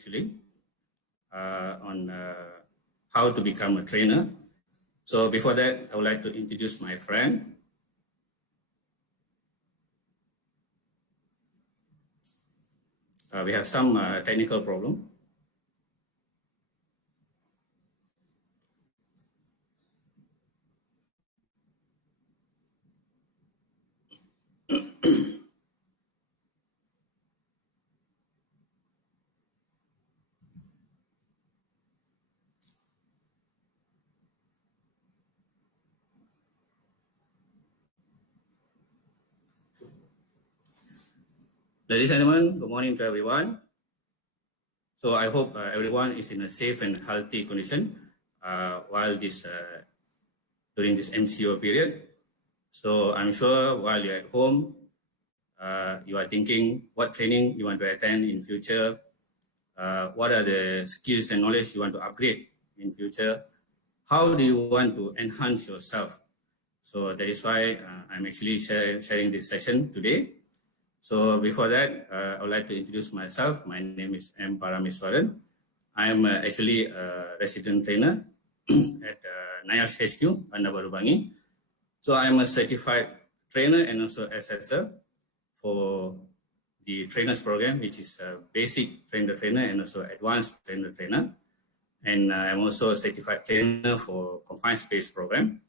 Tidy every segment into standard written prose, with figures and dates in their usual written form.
actually on how to become a trainer. So before that, I would like to introduce my friend. We have some technical problem. Ladies and gentlemen, good morning to everyone. So I hope everyone is in a safe and healthy condition while during this MCO period. So I'm sure while you're at home, you are thinking what training you want to attend in future, what are the skills and knowledge you want to upgrade in future, how do you want to enhance yourself. So that is why I'm actually sharing this session today. So before that, I would like to introduce myself. My name is M. Parameswaran. I'm actually a resident trainer at NIOSH HQ, Bandar Baru Bangi. So I'm a certified trainer and also assessor for the trainers program, which is a basic trainer and also advanced trainer. And I'm also a certified trainer for confined space program.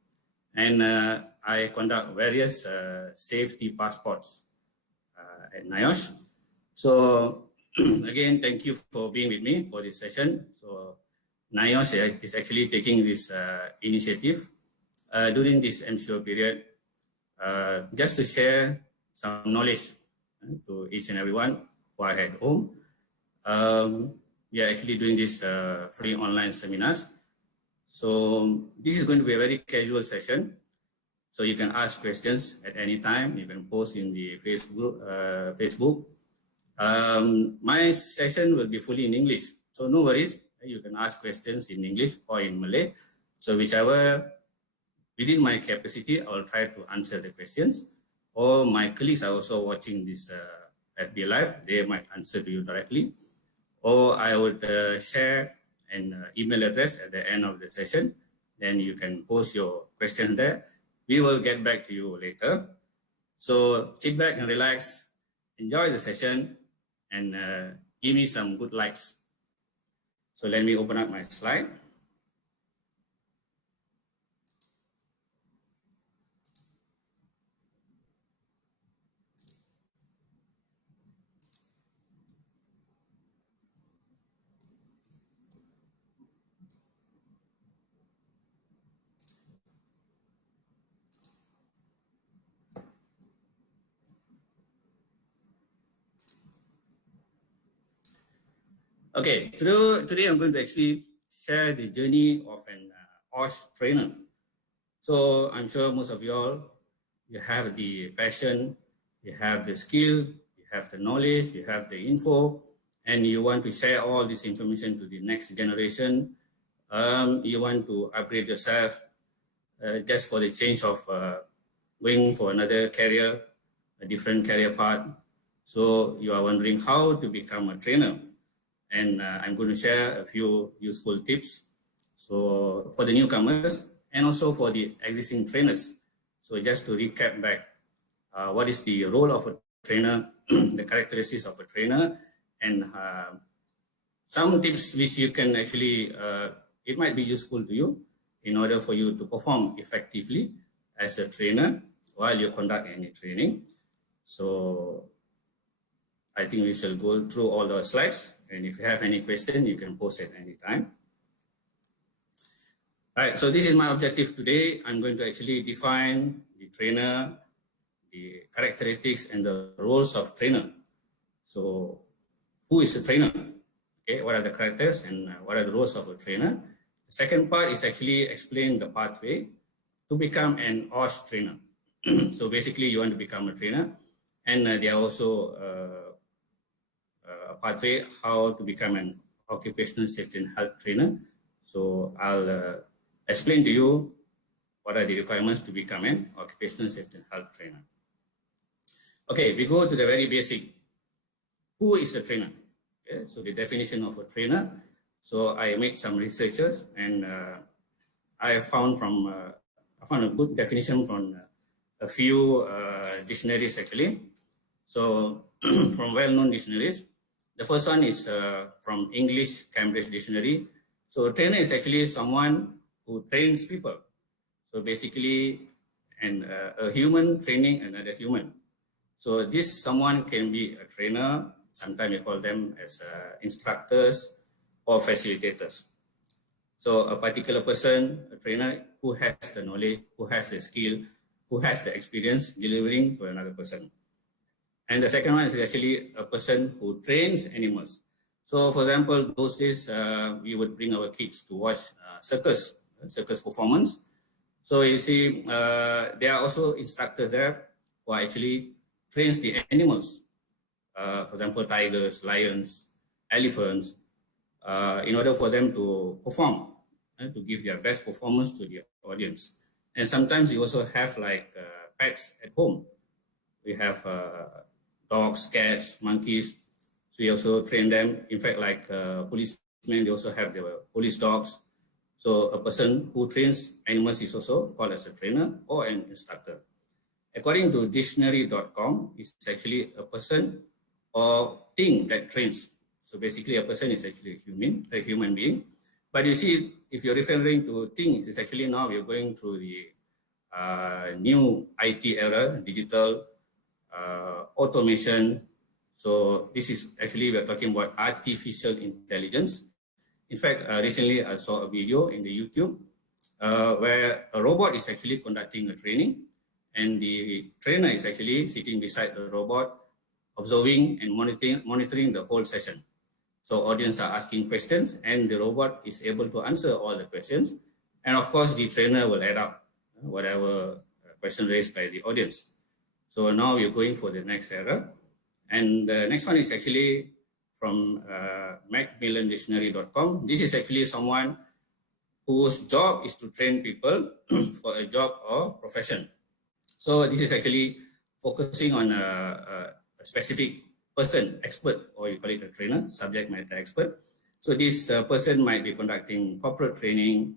And I conduct various safety passports at NIOSH. So again, thank you for being with me for this session. So NIOSH is actually taking this initiative during this MCO period just to share some knowledge to each and everyone who are at home. We are actually doing this free online seminars. So this is going to be a very casual session. So you can ask questions at any time. You can post in the Facebook. My session will be fully in English. So no worries. You can ask questions in English or in Malay. So whichever within my capacity, I will try to answer the questions. Or my colleagues are also watching this FB Live. They might answer to you directly. Or I would share an email address at the end of the session. Then you can post your question there. We will get back to you later. So sit back and relax, enjoy the session, and give me some good likes. So let me open up my slide. Okay, today I'm going to actually share the journey of an OSH trainer. So I'm sure most of you all, you have the passion, you have the skill, you have the knowledge, you have the info, and you want to share all this information to the next generation. You want to upgrade yourself just for the change of going for another career, a different career path. So you are wondering how to become a trainer. And I'm going to share a few useful tips. So for the newcomers and also for the existing trainers. So just to recap back, what is the role of a trainer, the characteristics of a trainer, and some tips which you can actually, it might be useful to you in order for you to perform effectively as a trainer while you conduct any training. So I think we shall go through all the slides. And if you have any question, you can post at any time. All right, so this is my objective today. I'm going to actually define the trainer, the characteristics and the roles of trainer. So who is a trainer? Okay, what are the characters and what are the roles of a trainer? The second part is actually explain the pathway to become an OSH trainer. So basically you want to become a trainer, and there are also a pathway how to become an occupational safety and health trainer. So I'll explain to you what are the requirements to become an occupational safety and health trainer. Okay, we go to the very basic. Who is a trainer? Okay? So the definition of a trainer. So I made some researches, and I found a good definition from a few dictionaries actually. So from well-known dictionaries, the first one is from English Cambridge Dictionary. So a trainer is actually someone who trains people. So basically, a human training another human. So this someone can be a trainer. Sometimes we call them as instructors or facilitators. So a particular person, a trainer who has the knowledge, who has the skill, who has the experience delivering to another person. And the second one is actually a person who trains animals. So for example, those days we would bring our kids to watch circus performance. So you see, there are also instructors there who actually trains the animals. For example, tigers, lions, elephants, in order for them to perform, to give their best performance to the audience. And sometimes we also have like pets at home. We have dogs, cats, monkeys. So we also train them. In fact, like policemen, they also have their police dogs. So a person who trains animals is also called as a trainer or an instructor. According to dictionary.com, it's actually a person or thing that trains. So basically a person is actually a human being. But you see, if you're referring to things, it's actually now we're going through the new IT era, digital automation. So this is actually, we're talking about artificial intelligence. In fact, recently I saw a video in the YouTube where a robot is actually conducting a training, and the trainer is actually sitting beside the robot, observing and monitoring the whole session. So audience are asking questions, and the robot is able to answer all the questions. And of course, the trainer will add up whatever question raised by the audience. So now we're going for the next era. And the next one is actually from macmillandictionary.com. This is actually someone whose job is to train people for a job or profession. So this is actually focusing on a specific person, expert, or you call it a trainer, subject matter expert. So this person might be conducting corporate training,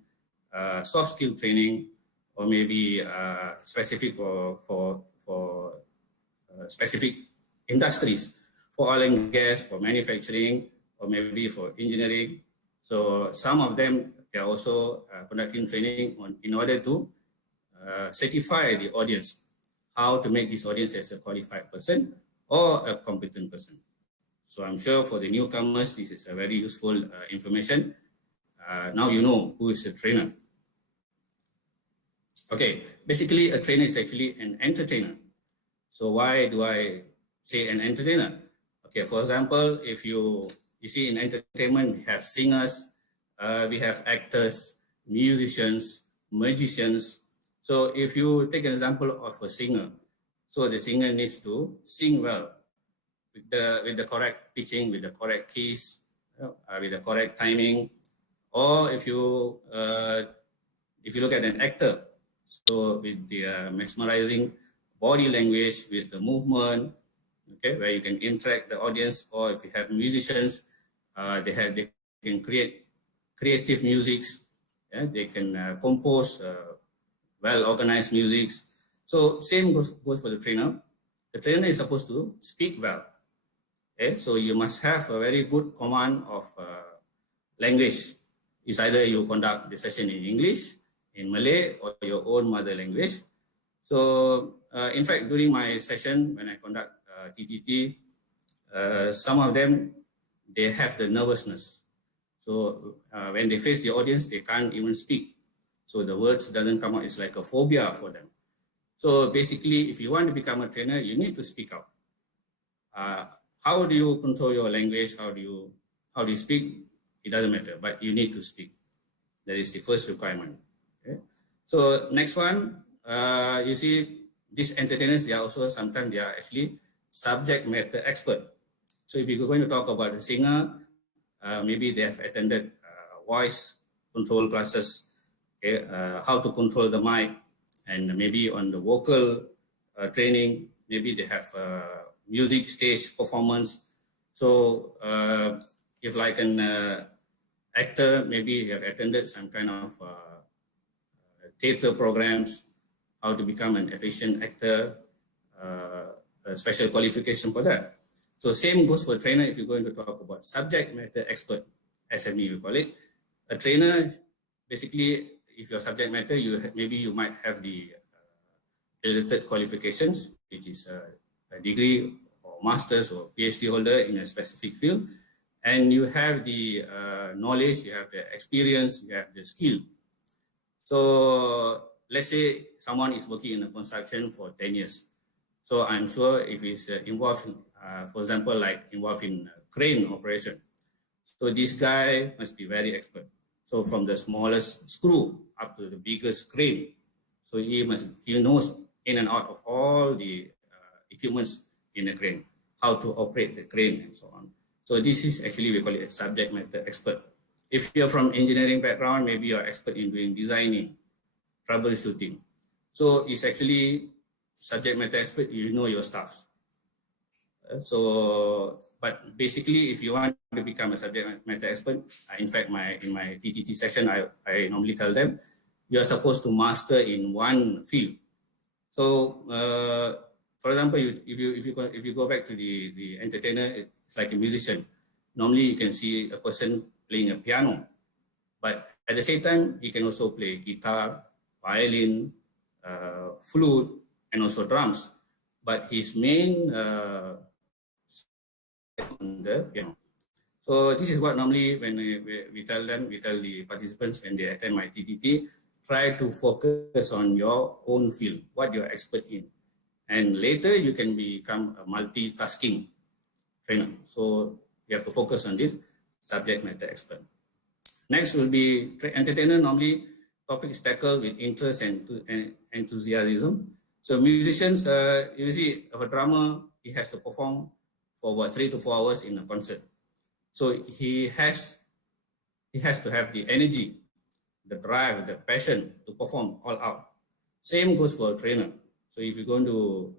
soft skill training, or maybe specific for specific industries, for oil and gas, for manufacturing, or maybe for engineering. So some of them, they are also conducting training in order to certify the audience, how to make this audience as a qualified person or a competent person. So I'm sure for the newcomers, this is a very useful information. Now you know who is a trainer. Okay, basically a trainer is actually an entertainer. So why do I say an entertainer? Okay, for example, if you see in entertainment, we have singers, we have actors, musicians, magicians. So if you take an example of a singer, so the singer needs to sing well with the correct pitching, with the correct keys, with the correct timing. Or if you look at an actor, so with the mesmerizing body language, with the movement, okay, where you can interact the audience. Or if you have musicians, they can create creative musics. Yeah? They can compose well-organized musics. So same goes for the trainer. The trainer is supposed to speak well. Okay? So you must have a very good command of language. It's either you conduct the session in English, in Malay, or your own mother language. So in fact, during my session, when I conduct TTT, some of them, they have the nervousness. So when they face the audience, they can't even speak. So the words doesn't come out. It's like a phobia for them. So basically, if you want to become a trainer, you need to speak out. How do you control your language? How do you speak? It doesn't matter, but you need to speak. That is the first requirement. Okay? So next one, you see, these entertainers, they are also sometimes they are actually subject matter expert. So if you're going to talk about a singer, maybe they have attended voice control classes, okay, how to control the mic, and maybe on the vocal training, maybe they have music stage performance. So if like an actor, maybe you have attended some kind of theater programs, how to become an efficient actor, a special qualification for that. So same goes for trainer. If you're going to talk about subject matter expert, SME we call it, a trainer, basically, if your subject matter, maybe you might have the related qualifications, which is a degree or master's or PhD holder in a specific field, and you have the knowledge, you have the experience, you have the skill. So let's say someone is working in a construction for 10 years. So I'm sure if he's involved, for example, like involved in crane operation, so this guy must be very expert. So from the smallest screw up to the biggest crane, so he knows in and out of all the equipments in a crane, how to operate the crane and so on. So this is actually, we call it a subject matter expert. If you're from engineering background, maybe you're expert in doing designing, troubleshooting. So it's actually subject matter expert, you know your stuff. But basically, if you want to become a subject matter expert, in fact, in my TTT session, I normally tell them, you are supposed to master in one field. So, for example, if you go back to the entertainer, it's like a musician. Normally, you can see a person playing a piano, but at the same time, he can also play guitar, violin, flute, and also drums. But his main on the piano. So this is what normally when we tell the participants when they attend my TTT, try to focus on your own field, what you're expert in. And later you can become a multitasking trainer. So you have to focus on this subject matter expert. Next will be entertainer. Normally topic is tackled with interest and enthusiasm. So musicians, you see, a drummer, he has to perform for about 3 to 4 hours in a concert. So he has to have the energy, the drive, the passion to perform all out. Same goes for a trainer. So if you're going to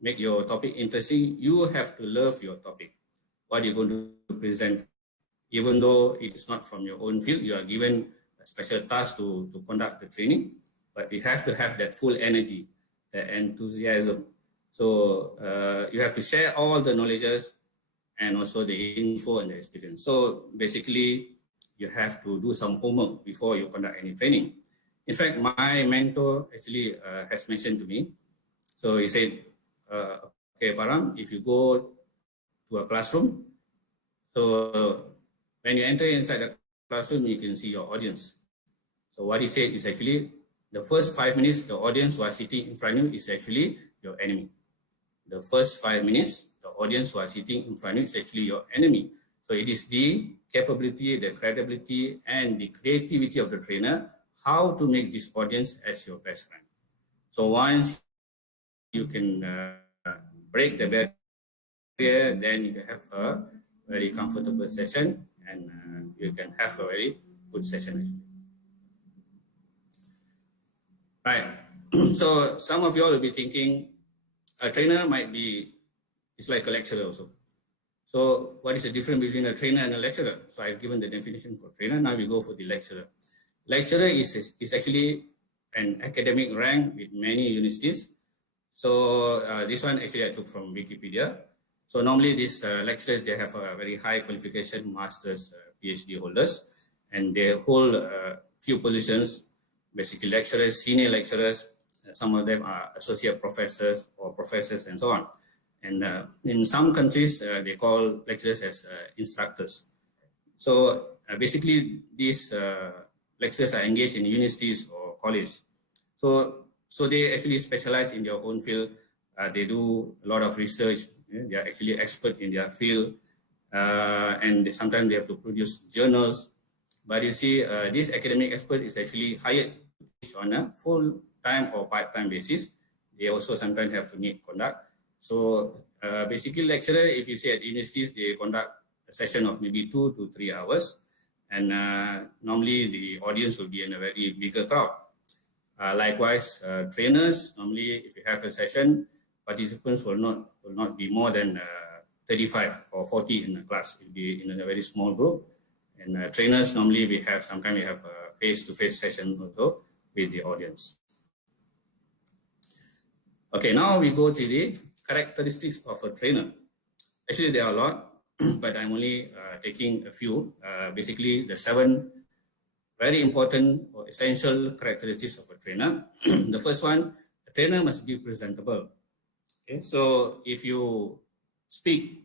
make your topic interesting, you have to love your topic. What you're going to present, even though it's not from your own field, you are given a special task to conduct the training, but you have to have that full energy, the enthusiasm. So you have to share all the knowledges and also the info and the experience. So basically, you have to do some homework before you conduct any training. In fact, my mentor actually has mentioned to me, so he said, okay, Param, if you go to a classroom, so when you enter inside the classroom, you can see your audience. So what he said is actually, the first 5 minutes, the audience who are sitting in front of you is actually your enemy. The first 5 minutes, the audience who are sitting in front of you is actually your enemy. So it is the capability, the credibility, and the creativity of the trainer, how to make this audience as your best friend. So once you can break the barrier, then you can have a very comfortable session, and you can have a very good session actually. Right. So some of you all will be thinking, a trainer might be, it's like a lecturer also. So what is the difference between a trainer and a lecturer? So I've given the definition for trainer. Now we go for the lecturer. Lecturer is actually an academic rank with many universities. So this one actually I took from Wikipedia. So normally these lecturers, they have a very high qualification, masters, PhD holders, and they hold few positions, basically lecturers, senior lecturers. Some of them are associate professors or professors and so on. And in some countries, they call lecturers as instructors. So basically, these lecturers are engaged in universities or college. So they actually specialize in their own field. They do a lot of research. They are actually expert in their field. And sometimes they have to produce journals. But you see, this academic expert is actually hired on a full-time or part-time basis. They also sometimes have to need conduct. So basically lecturer, if you see at universities, they conduct a session of maybe 2 to 3 hours. And normally the audience will be in a very bigger crowd. Likewise, trainers, normally if you have a session, participants will not be more than 35 or 40 in a class. It will be in a very small group. And trainers, normally we have a face-to-face session also with the audience. Okay, now we go to the characteristics of a trainer. Actually, there are a lot, but I'm only taking a few. Basically, the 7 very important or essential characteristics of a trainer. The first one, a trainer must be presentable. Okay, so if you speak,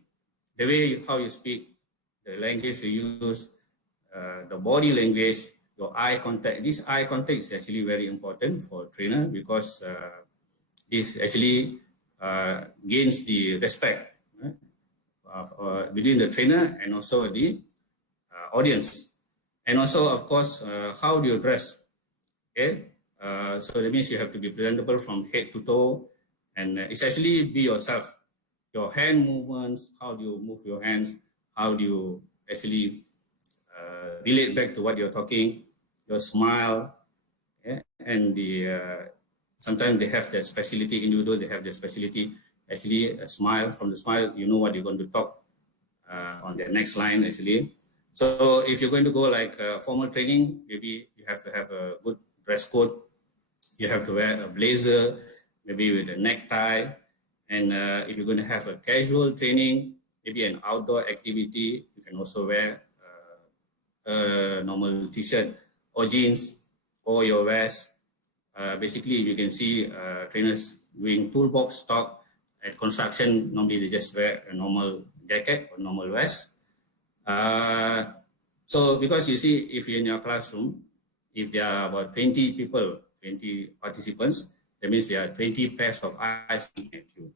the way how you speak, the language you use, the body language, your eye contact. This eye contact is actually very important for a trainer because this actually gains the respect within the trainer and also the audience. And also, of course, how do you dress? Okay, so that means you have to be presentable from head to toe, and it's actually be yourself. Your hand movements, how do you move your hands? How do you actually relate back to what you're talking? Your smile, okay? And sometimes they have their specialty, individual, they have their specialty. Actually, a smile, from the smile, you know what you're going to talk on the next line, actually. So if you're going to go like formal training, maybe you have to have a good dress code. You have to wear a blazer, maybe with a necktie. And if you're going to have a casual training, maybe an outdoor activity, you can also wear a normal t-shirt or jeans or your vest. Basically, you can see trainers doing toolbox talk at construction. Normally, they just wear a normal jacket or normal vest. So because you see, if you're in your classroom, if there are about 20 people, 20 participants, that means there are 20 pairs of eyes looking at you.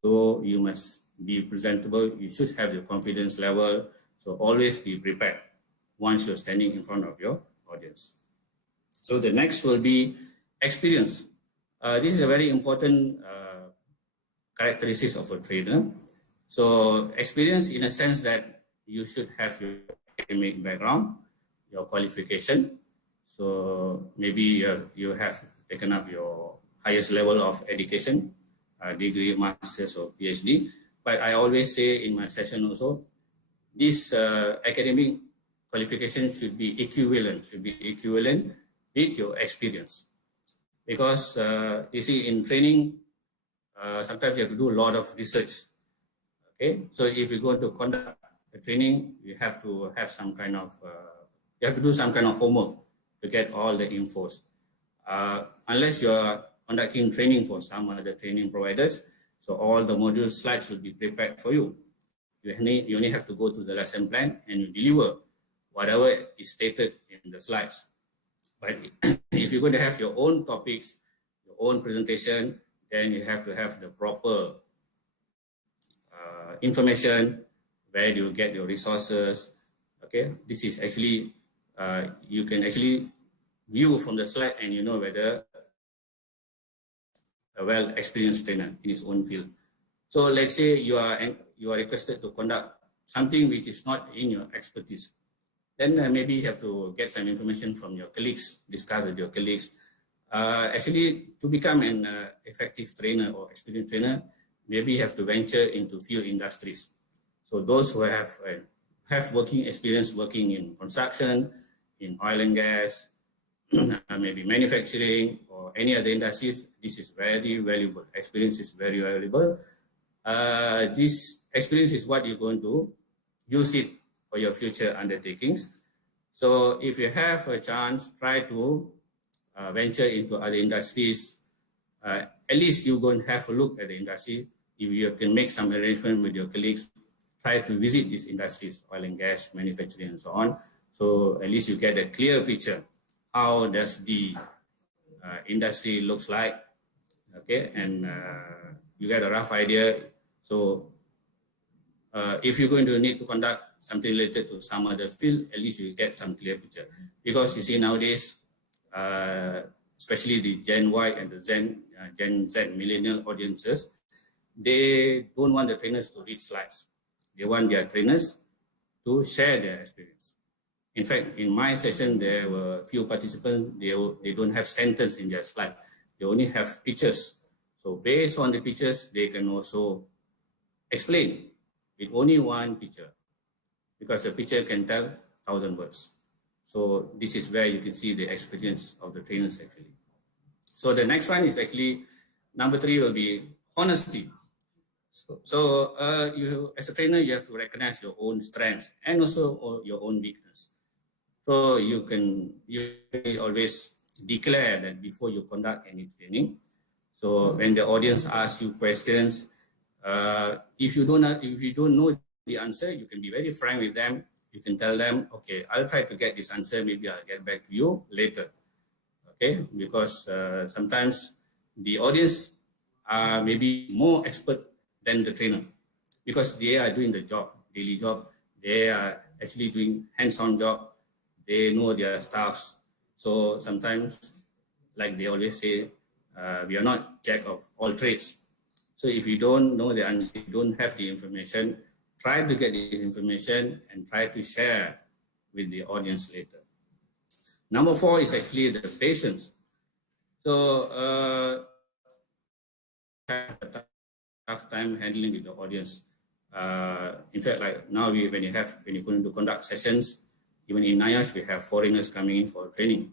So you must be presentable. You should have the confidence level. So always be prepared once you're standing in front of your audience. So the next will be experience. This is a very important characteristic of a trainer. So experience in a sense that you should have your academic background, your qualification. So maybe you have taken up your highest level of education, degree, master's or PhD. But I always say in my session also, this academic qualification should be equivalent with your experience. Because you see, in training, sometimes you have to do a lot of research. Okay, so if you're going to conduct a training, you have to have some kind of, you have to do some kind of homework to get all the infos. Unless you're conducting training for some other training providers, so all the module slides will be prepared for you. You only have to go to the lesson plan and you deliver whatever is stated in the slides. But if you're going to have your own topics, your own presentation, then you have to have the proper information. Where do you get your resources? Okay, this is actually, you can actually view from the slide and you know whether a well-experienced trainer in his own field. So let's say you are requested to conduct something which is not in your expertise. Then maybe you have to get some information from your colleagues, discuss with your colleagues. Actually, to become an effective trainer or experienced trainer, maybe you have to venture into few industries. So those who have working experience working in construction, in oil and gas, maybe manufacturing or any other industries, this is very valuable. Experience is very valuable. This experience is what you're going to use it for your future undertakings. So if you have a chance, try to venture into other industries. At least you're going to have a look at the industry. If you can make some arrangement with your colleagues, try to visit these industries, oil and gas, manufacturing, and so on. So at least you get a clear picture. How does the industry looks like? Okay, and you get a rough idea. So if you're going to need to conduct something related to some other field, at least you get some clear picture. Because you see nowadays, especially the Gen Y and the Gen Z millennial audiences, they don't want the trainers to read slides. They want their trainers to share their experience. In fact, in my session, there were few participants, they don't have sentence in their slide. They only have pictures. So based on the pictures, they can also explain with only one picture, because a picture can tell 1,000 words. So this is where you can see the experience of the trainers actually. So the next one is actually, number 3 will be honesty. So you, as a trainer, you have to recognize your own strengths and also your own weakness. So you always declare that before you conduct any training. So when the audience asks you questions, if you don't know the answer, you can be very frank with them. You can tell them, okay, I'll try to get this answer. Maybe I'll get back to you later. Okay, because sometimes the audience are maybe more expert than the trainer, because they are doing the job, daily job. They are actually doing hands-on job. They know their staffs. So sometimes, like they always say, we are not jack of all trades. So if you don't know the answer, you don't have the information, try to get this information and try to share with the audience later. Number 4 is actually the patience. So have a tough time handling with the audience. In fact, like now when you're going to conduct sessions, even in NIOSH, we have foreigners coming in for training.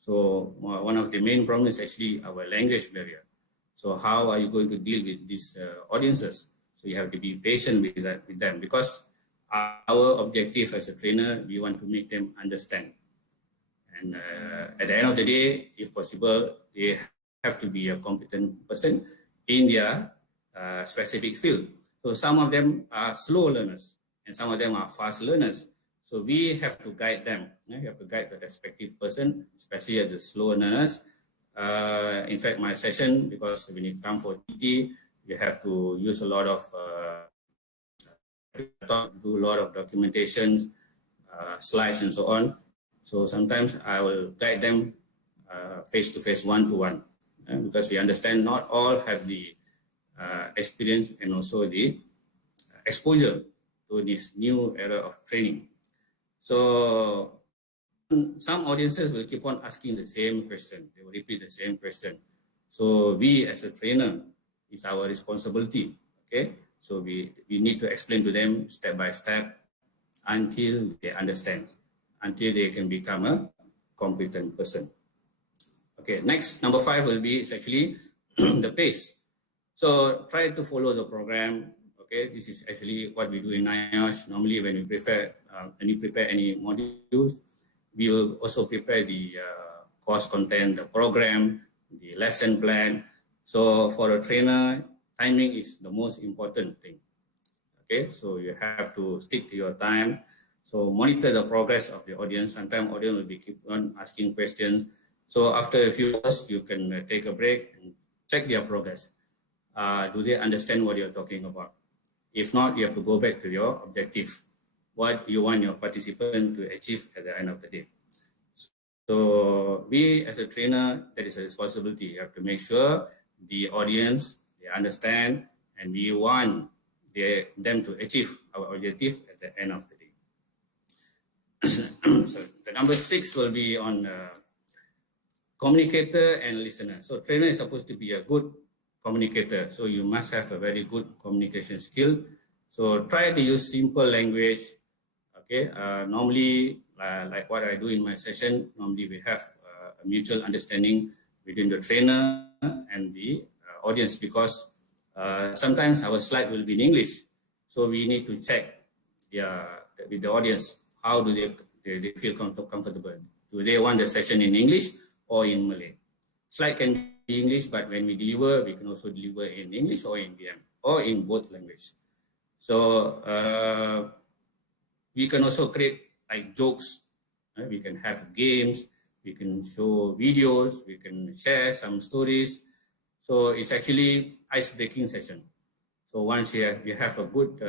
So one of the main problems is actually our language barrier. So how are you going to deal with these audiences? So you have to be patient with them, because our objective as a trainer, we want to make them understand. And at the end of the day, if possible, they have to be a competent person in their specific field. So some of them are slow learners and some of them are fast learners. So we have to guide them. We have to guide the respective person, especially the slow learners. In fact, my session, because when you come for TT, you have to use a lot of do a lot of documentation, slides and so on. So sometimes I will guide them face-to-face, one-to-one, because we understand not all have the experience and also the exposure to this new era of training. So some audiences will keep on asking the same question. They will repeat the same question. So we as a trainer, it's our responsibility, okay? So we need to explain to them step by step until they understand, until they can become a competent person. Okay, next, number 5 will be is actually the pace. So try to follow the program. Okay, this is actually what we do in NIOSH. Normally, when we prepare any modules, we will also prepare the course content, the program, the lesson plan. So for a trainer, timing is the most important thing. Okay, so you have to stick to your time. So monitor the progress of the audience. Sometimes audience will be keep on asking questions. So after a few hours, you can take a break and check their progress. Do they understand what you're talking about? If not, you have to go back to your objective. What you want your participant to achieve at the end of the day. So we as a trainer, that is a responsibility. You have to make sure the audience, they understand, and we want them to achieve our objective at the end of the day. So the number 6 will be on communicator and listener. So trainer is supposed to be a good communicator. So you must have a very good communication skill. So try to use simple language. Okay, normally like what I do in my session, normally we have a mutual understanding between the trainer and the audience, because sometimes our slide will be in English. So we need to check with the audience, how do they feel comfortable? Do they want the session in English or in Malay? Slide can be English, but when we deliver, we can also deliver in English or in BM or in both language. So we can also create like jokes. We can have games. We can show videos. We can share some stories. So it's actually ice-breaking session. So once you have a good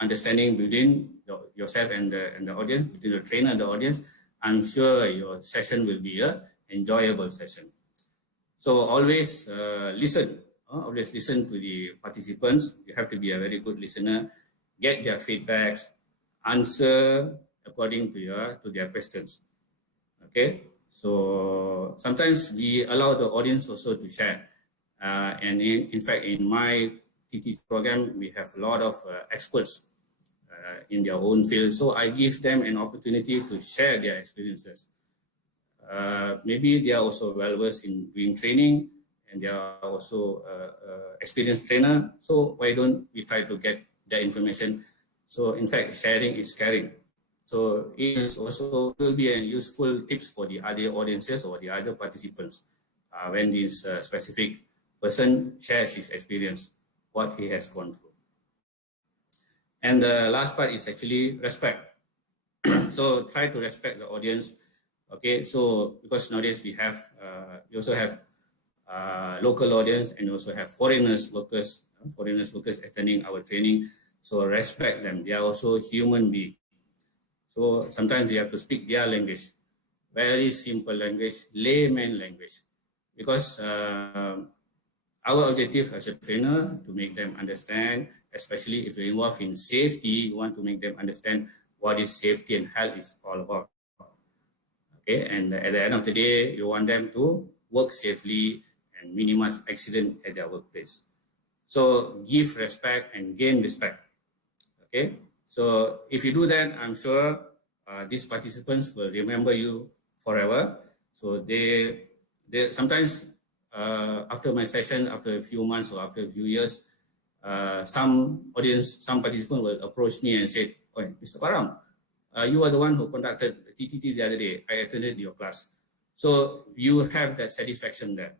understanding between yourself and the audience, between the trainer and the audience, I'm sure your session will be an enjoyable session. So always listen. Always listen to the participants. You have to be a very good listener. Get their feedbacks. Answer according to their questions. Okay. So sometimes we allow the audience also to share. And in fact, in my TT program, we have a lot of experts in their own field. So I give them an opportunity to share their experiences. Maybe they are also well versed in doing training, and they are also experienced trainer. So why don't we try to get their information? So in fact, sharing is caring. So it is also will be a useful tips for the other audiences or the other participants when this specific person shares his experience, what he has gone through. And the last part is actually respect. So try to respect the audience. Okay, so because nowadays we also have local audience, and also have foreigners workers attending our training. So respect them. They are also human beings. So sometimes you have to speak their language, very simple language, layman language, because our objective as a trainer to make them understand, especially if you're involved in safety, you want to make them understand what is safety and health is all about. Okay, and at the end of the day, you want them to work safely and minimize accident at their workplace. So give respect and gain respect. Okay, so if you do that, I'm sure these participants will remember you forever. So they sometimes after my session, after a few months or after a few years, some participants will approach me and say, "Oh, Mr. Param, you are the one who conducted TTT the other day. I attended your class." So you have that satisfaction there.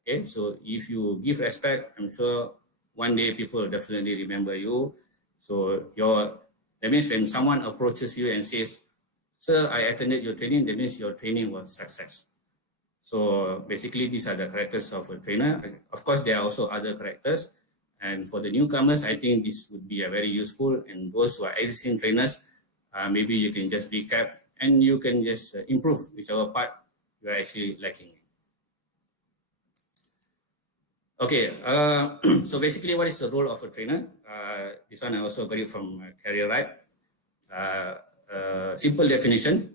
Okay, so if you give respect, I'm sure one day people will definitely remember you. So that means when someone approaches you and says, "Sir, I attended your training," that means your training was success. So basically, these are the characters of a trainer. Of course, there are also other characters. And for the newcomers, I think this would be a very useful. And those who are existing trainers, maybe you can just recap and you can just improve whichever part you are actually lacking. Okay, so basically, what is the role of a trainer? This one I also got it from Career Right. Simple definition.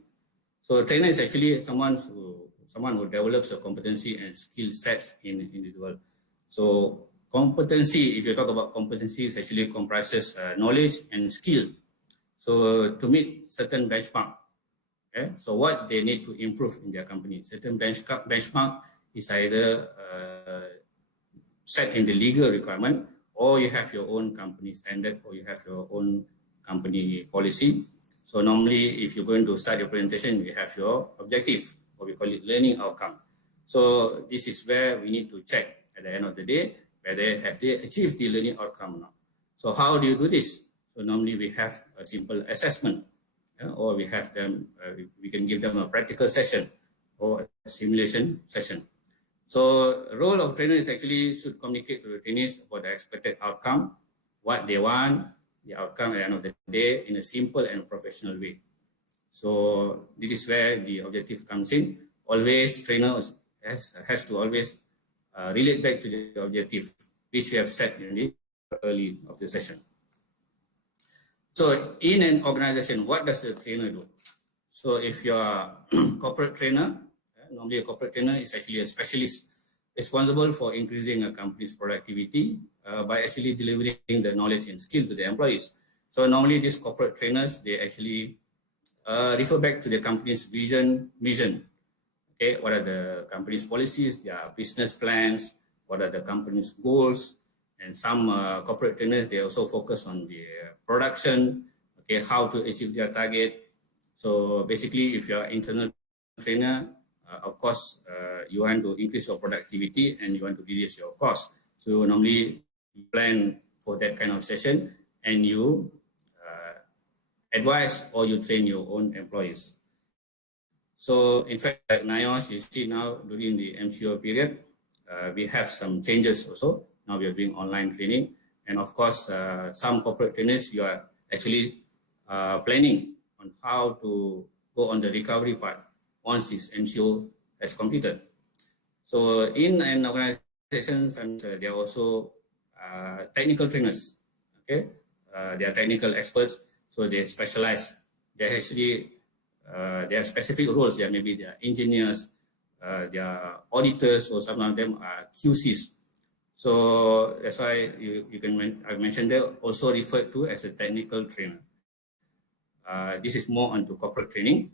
So a trainer is actually someone who develops a competency and skill sets in individual. So competency, if you talk about competency, is actually comprises knowledge and skill. So to meet certain benchmark, okay? So what they need to improve in their company, certain benchmark is either set in the legal requirement, or you have your own company standard, or you have your own company policy. So normally, if you're going to start your presentation, you have your objective, or we call it learning outcome. So this is where we need to check at the end of the day, whether have they achieved the learning outcome or not. So how do you do this? So normally we have a simple assessment, or we have them, we can give them a practical session or a simulation session. So the role of trainer is actually should communicate to the trainees about the expected outcome, what they want, the outcome at the end of the day in a simple and professional way. So this is where the objective comes in. Always trainers has to always relate back to the objective, which we have set in the early of the session. So in an organization, what does a trainer do? So if you are a corporate trainer, normally a corporate trainer is actually a specialist responsible for increasing a company's productivity by actually delivering the knowledge and skill to the employees. So normally these corporate trainers, they actually refer back to the company's vision, mission. Okay, what are the company's policies, their business plans, what are the company's goals, and some corporate trainers, they also focus on the production, okay, how to achieve their target. So basically, if you are internal trainer, of course, you want to increase your productivity and you want to reduce your cost. So normally you plan for that kind of session and you advise or you train your own employees. So in fact, at NIOS, you see now during the MCO period, we have some changes also. Now we are doing online training. And of course, some corporate trainers, you are actually planning on how to go on the recovery part once this MCO has completed. So in an organization, there are also technical trainers, okay? They are technical experts, so they specialize. They actually, they have specific roles. There maybe they are engineers, they are auditors, or some of them are QCs. So that's why I mentioned there, also referred to as a technical trainer. This is more onto corporate training.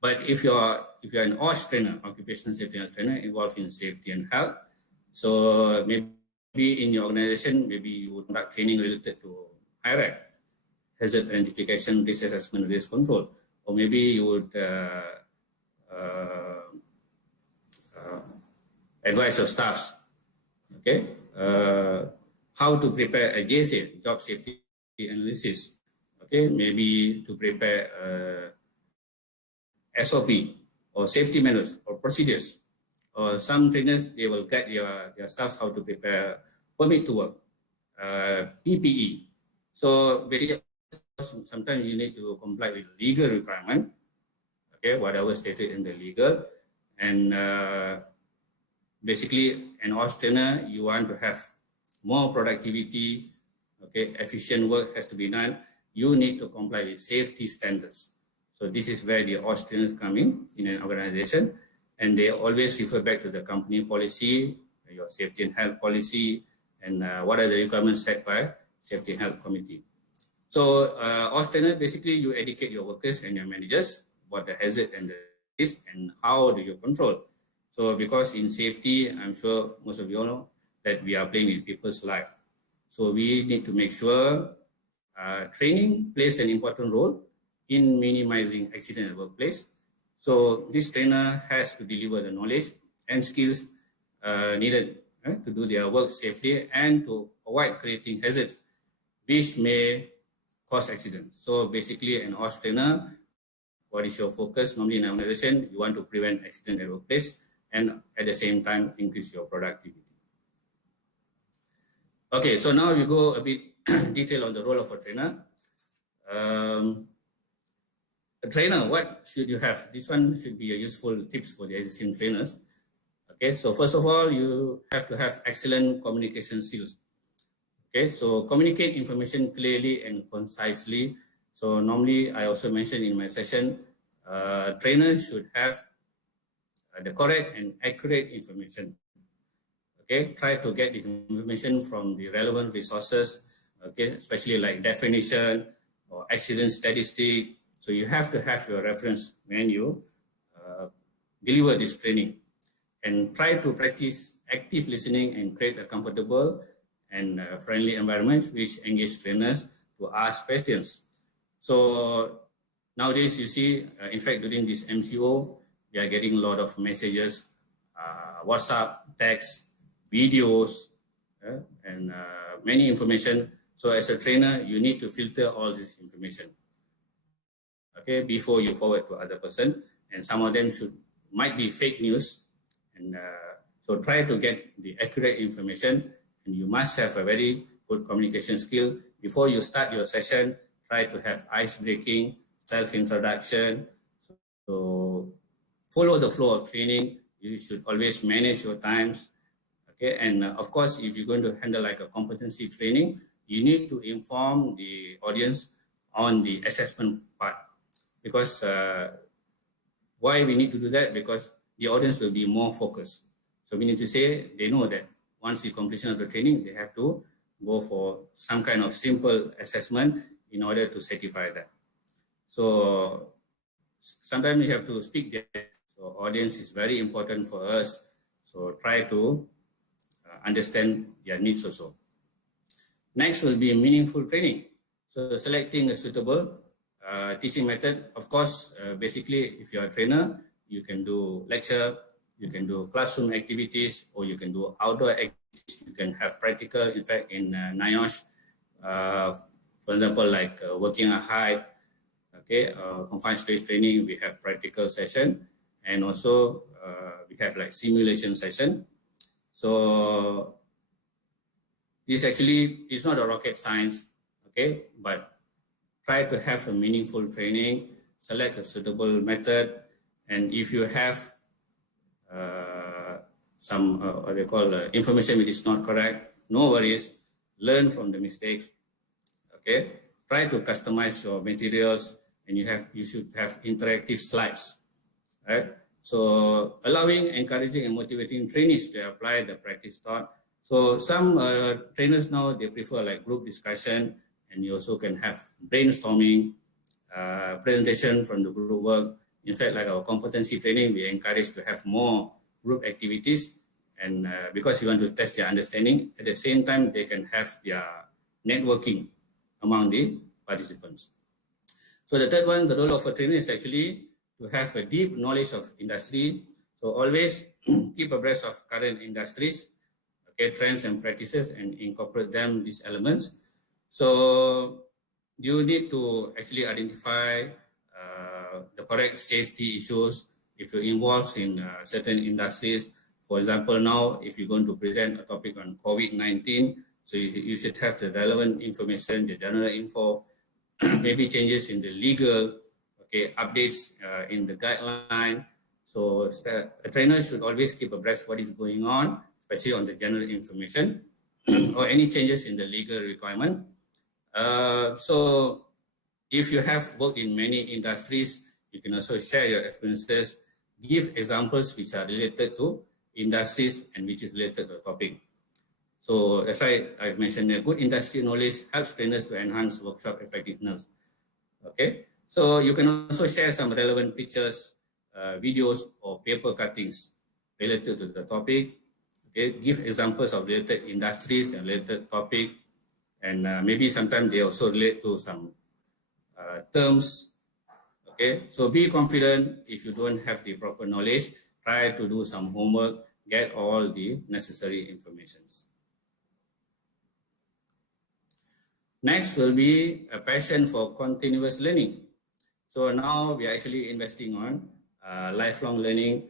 But if you're an OSH trainer, occupational safety and health trainer, involved in safety and health, so maybe in your organization, maybe you would conduct training related to HIRAC, hazard identification, risk assessment, risk control, or maybe you would advise your staffs, okay, how to prepare a JSA, job safety analysis, okay, maybe to prepare SOP or safety manuals or procedures. Or some trainers, they will guide their staffs how to prepare permit to work, PPE. So basically, sometimes you need to comply with legal requirement, okay, whatever stated in the legal. And basically, an OSH trainer, you want to have more productivity, okay, efficient work has to be done. You need to comply with safety standards. So this is where the OSH trainers come in an organization, and they always refer back to the company policy, your safety and health policy, and what are the requirements set by Safety and Health Committee. So OSH trainer, basically you educate your workers and your managers about the hazard and the risk and how do you control. So because in safety, I'm sure most of you all know that we are playing with people's life. So we need to make sure training plays an important role in minimizing accident at the workplace. So this trainer has to deliver the knowledge and skills needed to do their work safely and to avoid creating hazards which may cause accidents. So basically an OSH trainer, what is your focus? Normally in an organization, you want to prevent accident at the workplace and at the same time increase your productivity. Okay, so now we go a bit detail on the role of a trainer. A trainer, what should you have? This one should be a useful tips for the existing trainers. Okay, so first of all, you have to have excellent communication skills. Okay, so communicate information clearly and concisely. So normally, I also mentioned in my session, trainers should have the correct and accurate information. Okay, try to get the information from the relevant resources, okay, especially like definition or accident statistic. So you have to have your reference when you deliver this training, and try to practice active listening and create a comfortable and friendly environment which engage trainers to ask questions. So nowadays you see, in fact, during this MCO, we are getting a lot of messages, WhatsApp, text, videos, and many information. So as a trainer, you need to filter all this information, okay, before you forward to other person. And some of them might be fake news. And so try to get the accurate information, and you must have a very good communication skill. Before you start your session, try to have ice breaking, self-introduction. So follow the flow of training. You should always manage your times. Okay, and of course, if you're going to handle like a competency training, you need to inform the audience on the assessment part. Because why we need to do that? Because the audience will be more focused. So we need to say, they know that once the completion of the training, they have to go for some kind of simple assessment in order to certify that. So sometimes you have to speak there. So audience is very important for us. So try to understand their needs also. Next will be meaningful training. So selecting a suitable teaching method. Of course, basically, if you're a trainer, you can do lecture, you can do classroom activities, or you can do outdoor activities. You can have practical. In fact, in NIOSH, for example, like working at height, okay, confined space training, we have practical session, and also we have like simulation session. So this actually is not a rocket science, okay, but try to have a meaningful training, select a suitable method, and if you have some what they call information which is not correct, no worries, learn from the mistakes, okay. Try to customize your materials, and you should have interactive slides, right? So allowing, encouraging, and motivating trainees to apply the practice taught So some trainers now, they prefer like group discussion, and you also can have brainstorming, presentation from the group work. In fact, like our competency training, we encourage to have more group activities, and because you want to test their understanding, at the same time, they can have their networking among the participants. So the third one, the role of a trainer is actually to have a deep knowledge of industry. So always keep abreast of current industries, okay, trends and practices, and incorporate them, these elements. So you need to actually identify the correct safety issues if you're involved in certain industries. For example, now if you're going to present a topic on COVID-19, so you should have the relevant information, the general info, maybe changes in the legal, okay, updates in the guideline. So a trainer should always keep abreast what is going on, especially on the general information or any changes in the legal requirement. So if you have worked in many industries, you can also share your experiences, give examples which are related to industries and which is related to the topic. So as I mentioned, good industry knowledge helps trainers to enhance workshop effectiveness. Okay, so you can also share some relevant pictures, videos, or paper cuttings related to the topic. Okay, give examples of related industries and related topic, and maybe sometimes they also relate to some terms. Okay, so be confident. If you don't have the proper knowledge, try to do some homework, get all the necessary informations. Next will be a passion for continuous learning. So now we are actually investing on lifelong learning,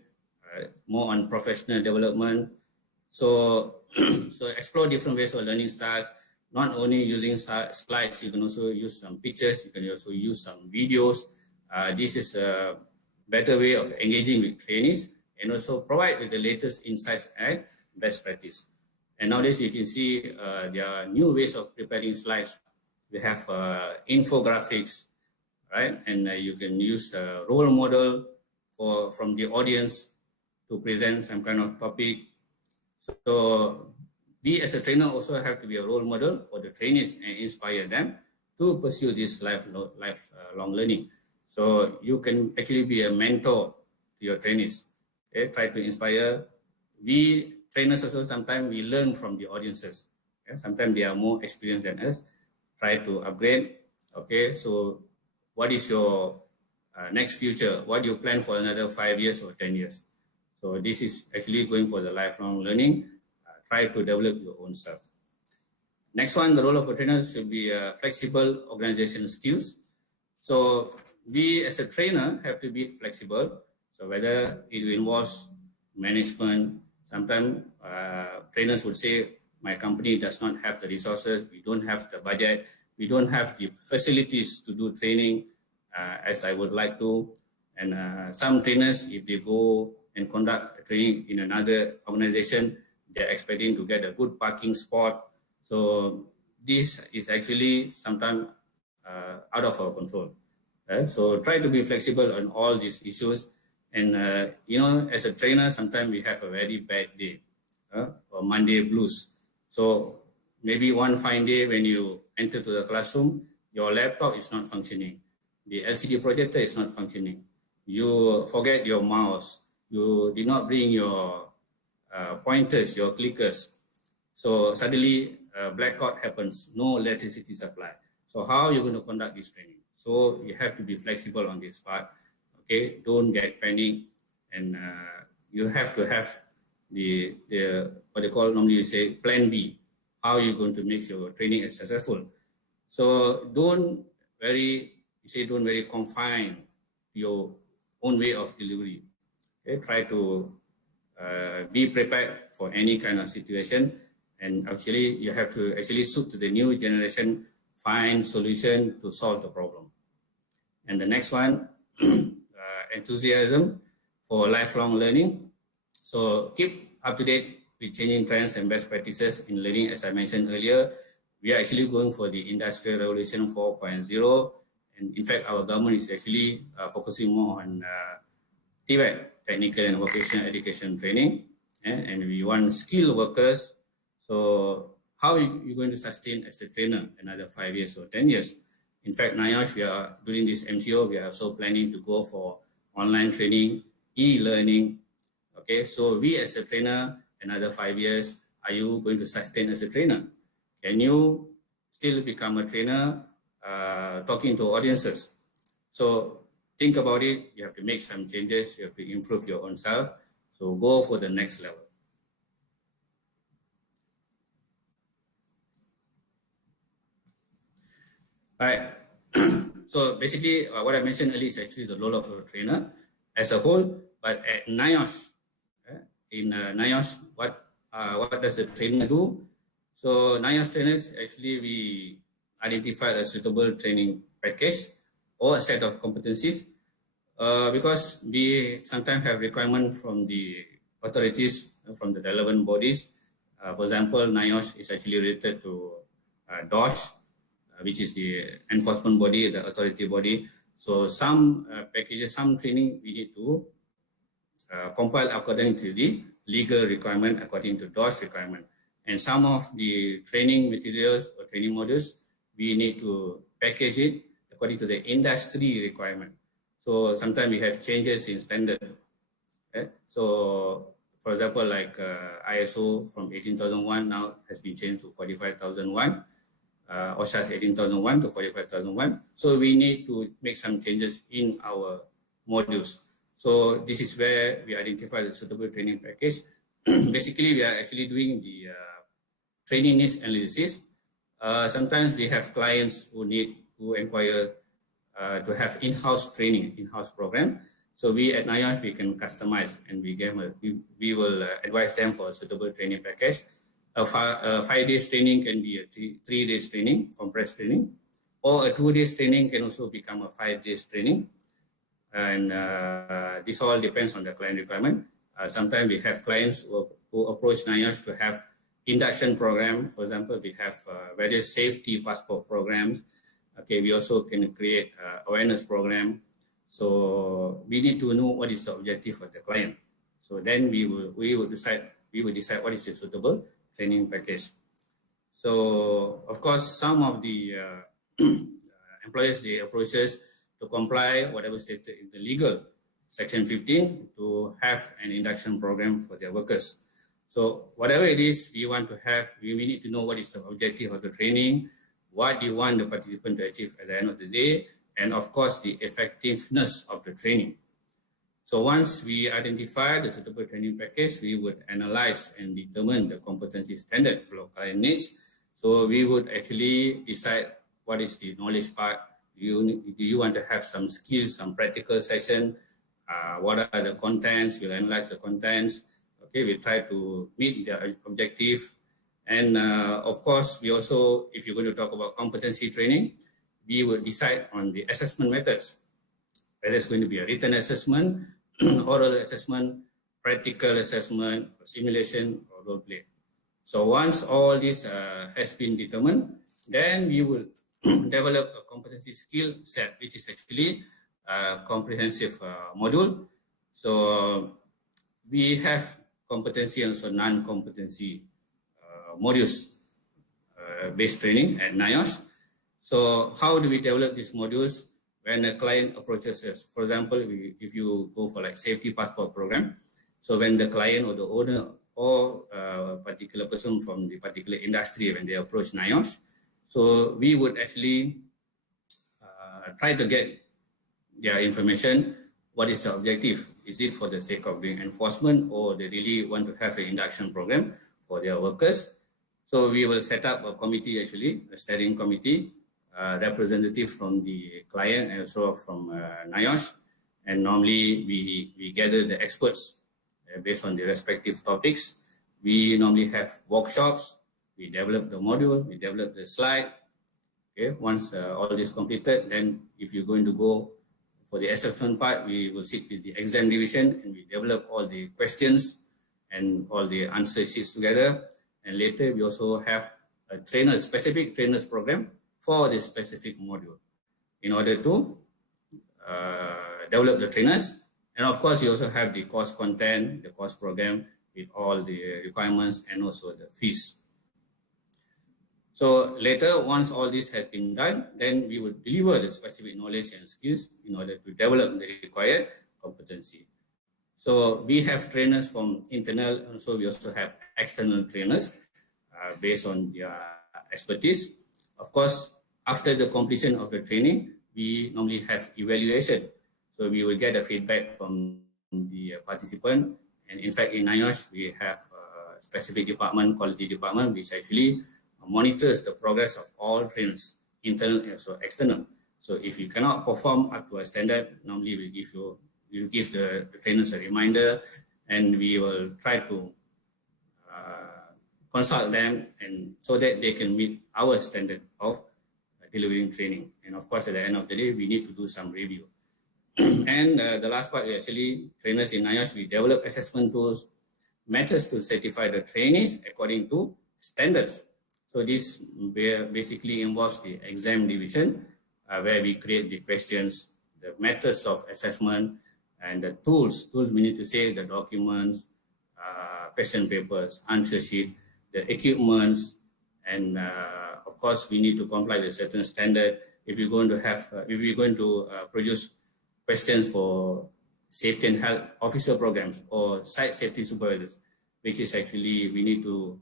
more on professional development. So, so explore different ways of learning styles, not only using slides, you can also use some pictures, you can also use some videos. This is a better way of engaging with trainees and also provide with the latest insights and best practice. And nowadays you can see there are new ways of preparing slides. We have infographics, right? And you can use a role model from the audience to present some kind of topic. So we as a trainer also have to be a role model for the trainees and inspire them to pursue this lifelong learning. So you can actually be a mentor to your trainees. Okay? Try to inspire. We trainers also sometimes we learn from the audiences. Okay? Sometimes they are more experienced than us. Try to upgrade. Okay, so what is your next future? What do you plan for another 5 years or 10 years? So this is actually going for the lifelong learning. Try to develop your own self. Next one, the role of a trainer should be flexible organizational skills. So we as a trainer have to be flexible. So whether it involves management, sometimes trainers would say, my company does not have the resources, we don't have the budget, we don't have the facilities to do training as I would like to. And some trainers, if they go and conduct a training in another organization, they're expecting to get a good parking spot. So this is actually sometimes out of our control. So try to be flexible on all these issues. And you know, as a trainer, sometimes we have a very bad day or Monday blues. So maybe one fine day when you enter to the classroom, your laptop is not functioning. The LCD projector is not functioning. You forget your mouse. You did not bring your pointers, your clickers. So suddenly blackout happens, no electricity supply. So how are you going to conduct this training? So you have to be flexible on this part. Okay, don't get panic, and you have to have the what they call normally you say plan B. How are you going to make your training successful? So don't very confine your own way of delivery. Okay, try to be prepared for any kind of situation, and actually you have to actually suit to the new generation, find solution to solve the problem. And the next one, enthusiasm for lifelong learning. So keep up to date with changing trends and best practices in learning. As I mentioned earlier, we are actually going for the Industrial Revolution 4.0. And in fact, our government is actually focusing more on TVET, Technical and Vocational Education Training. And we want skilled workers. So how are you going to sustain as a trainer another 5 years or 10 years? In fact, NIOSH, we are doing this MCO, we are also planning to go for online training, e-learning. Okay, so we as a trainer, another 5 years, are you going to sustain as a trainer? Can you still become a trainer talking to audiences? So think about it, you have to make some changes, you have to improve your own self. So go for the next level. Right. So basically, what I mentioned earlier is actually the role of a trainer as a whole. But at NIOSH, in NIOSH, what does the trainer do? So NIOSH trainers, actually, we identify a suitable training package or a set of competencies because we sometimes have requirement from the authorities, from the relevant bodies. For example, NIOSH is actually related to DOSH, which is the enforcement body, the authority body. So some packages, some training we need to compile according to the legal requirement, according to DOSH requirement. And some of the training materials or training modules, we need to package it according to the industry requirement. So sometimes we have changes in standard. Okay? So for example, like ISO from 18,001 now has been changed to 45,001. OSHA 18,001 to 45,001. So we need to make some changes in our modules. So this is where we identify the suitable training package. Basically, we are actually doing the training needs analysis. Sometimes we have clients who inquire to have in-house training, in-house program. So we at NIOSH, we can customize and we will advise them for a suitable training package. A 5 days training can be a 3 days training, compressed training, or a 2 days training can also become a 5 days training. And this all depends on the client requirement. Sometimes we have clients who approach NIOSH to have induction program. For example, we have various safety passport programs. Okay, we also can create awareness program. So we need to know what is the objective of the client. So then we will decide what is the suitable training package. So of course, some of the employers, they approach us to comply whatever stated in the legal section 15 to have an induction program for their workers. So whatever it is we want to have, we need to know what is the objective of the training, what do you want the participant to achieve at the end of the day, and of course the effectiveness of the training. So once we identify the suitable training package, we would analyze and determine the competency standard for client needs. So we would actually decide what is the knowledge part. Do you want to have some skills, some practical session? What are the contents? We'll analyze the contents. Okay, we try to meet the objective. And of course, we also, if you're going to talk about competency training, we will decide on the assessment methods. Whether it's going to be a written assessment, oral assessment, practical assessment, simulation, or role play. So once all this has been determined, then we will develop a competency skill set, which is actually a comprehensive module. So we have competency and also non-competency modules based training at NIOSH. So how do we develop these modules? When a client approaches us, for example, if you go for like safety passport program, so when the client or the owner or a particular person from the particular industry, when they approach NIOSH, so we would actually try to get their information. What is the objective? Is it for the sake of doing enforcement, or they really want to have an induction program for their workers? So we will set up a committee, actually, a steering committee, representative from the client and also from NIOSH. And normally we gather the experts based on the respective topics. We normally have workshops. We develop the module, we develop the slide. Okay, once all this completed, then if you're going to go for the assessment part, we will sit with the exam division and we develop all the questions and all the answer sheets together. And later we also have a specific trainers program for this specific module in order to develop the trainers. And of course, you also have the course content, the course program with all the requirements and also the fees. So later, once all this has been done, then we will deliver the specific knowledge and skills in order to develop the required competency. So we have trainers from internal, and so we also have external trainers based on their expertise. Of course, after the completion of the training, we normally have evaluation. So we will get a feedback from the participant. And in fact, in NIOSH, we have a specific department, quality department, which actually monitors the progress of all trainers, internal and also external. So if you cannot perform up to a standard, normally we give the trainers a reminder, and we will try to consult them, and so that they can meet our standard of delivering training. And of course, at the end of the day, we need to do some review. And the last part, actually, trainers in NIOSH, we develop assessment tools, methods to certify the trainees according to standards. So this basically involves the exam division, where we create the questions, the methods of assessment, and the tools. Tools, we need to say the documents, question papers, answer sheet, the equipments, and of course, we need to comply with a certain standard. If we're going to produce questions for safety and health officer programs or site safety supervisors, which is actually we need to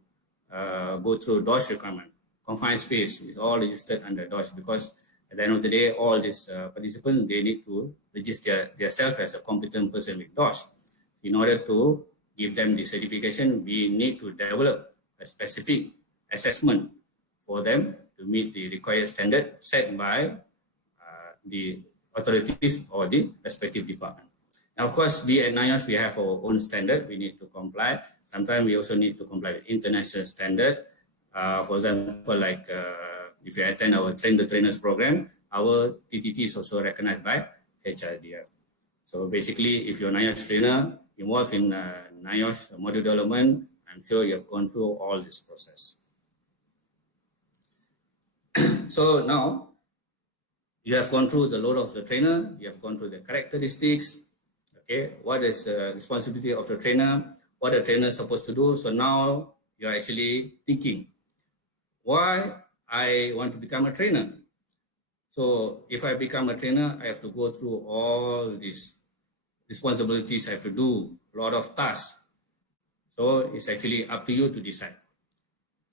go through DOSH requirement. Confined space is all registered under DOSH, because at the end of the day, all these participants, they need to register themselves as a competent person with DOSH. In order to give them the certification, we need to develop a specific assessment for them to meet the required standard set by the authorities or the respective department. Now, of course, we at NIOSH, we have our own standard. We need to comply. Sometimes we also need to comply with international standards. For example, like if you attend our Train the Trainers program, our TTT is also recognized by HRDF. So basically, if you're a NIOSH trainer involved in NIOSH module development, I'm sure you have gone through all this process. So now, you have gone through the load of the trainer, you have gone through the characteristics, okay, what is the responsibility of the trainer, what the trainer is supposed to do. So now you're actually thinking, why I want to become a trainer? So if I become a trainer, I have to go through all these responsibilities, I have to do a lot of tasks. So it's actually up to you to decide.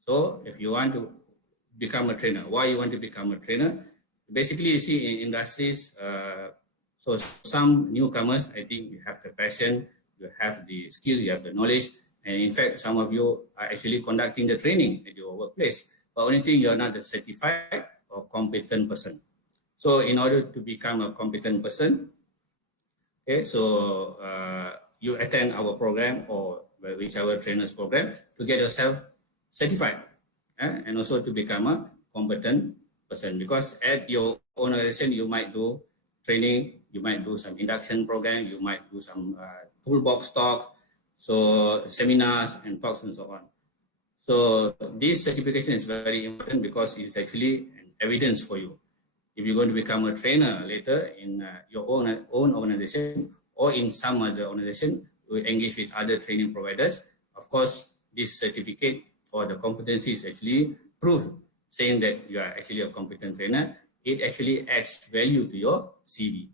So if you want to become a trainer, why you want to become a trainer? Basically, you see in industries, so some newcomers, I think you have the passion, you have the skill, you have the knowledge, and in fact, some of you are actually conducting the training at your workplace. But only thing, you're not a certified or competent person. So in order to become a competent person, okay, so you attend our program or whichever trainers program to get yourself certified, and also to become a competent person. Because at your organization, you might do training, you might do some induction program, you might do some toolbox talk, so seminars and talks and so on. So this certification is very important because it's actually an evidence for you. If you're going to become a trainer later in your own organization or in some other organization, you engage with other training providers. Of course, this certificate or the competency is actually proof saying that you are actually a competent trainer. It actually adds value to your CV.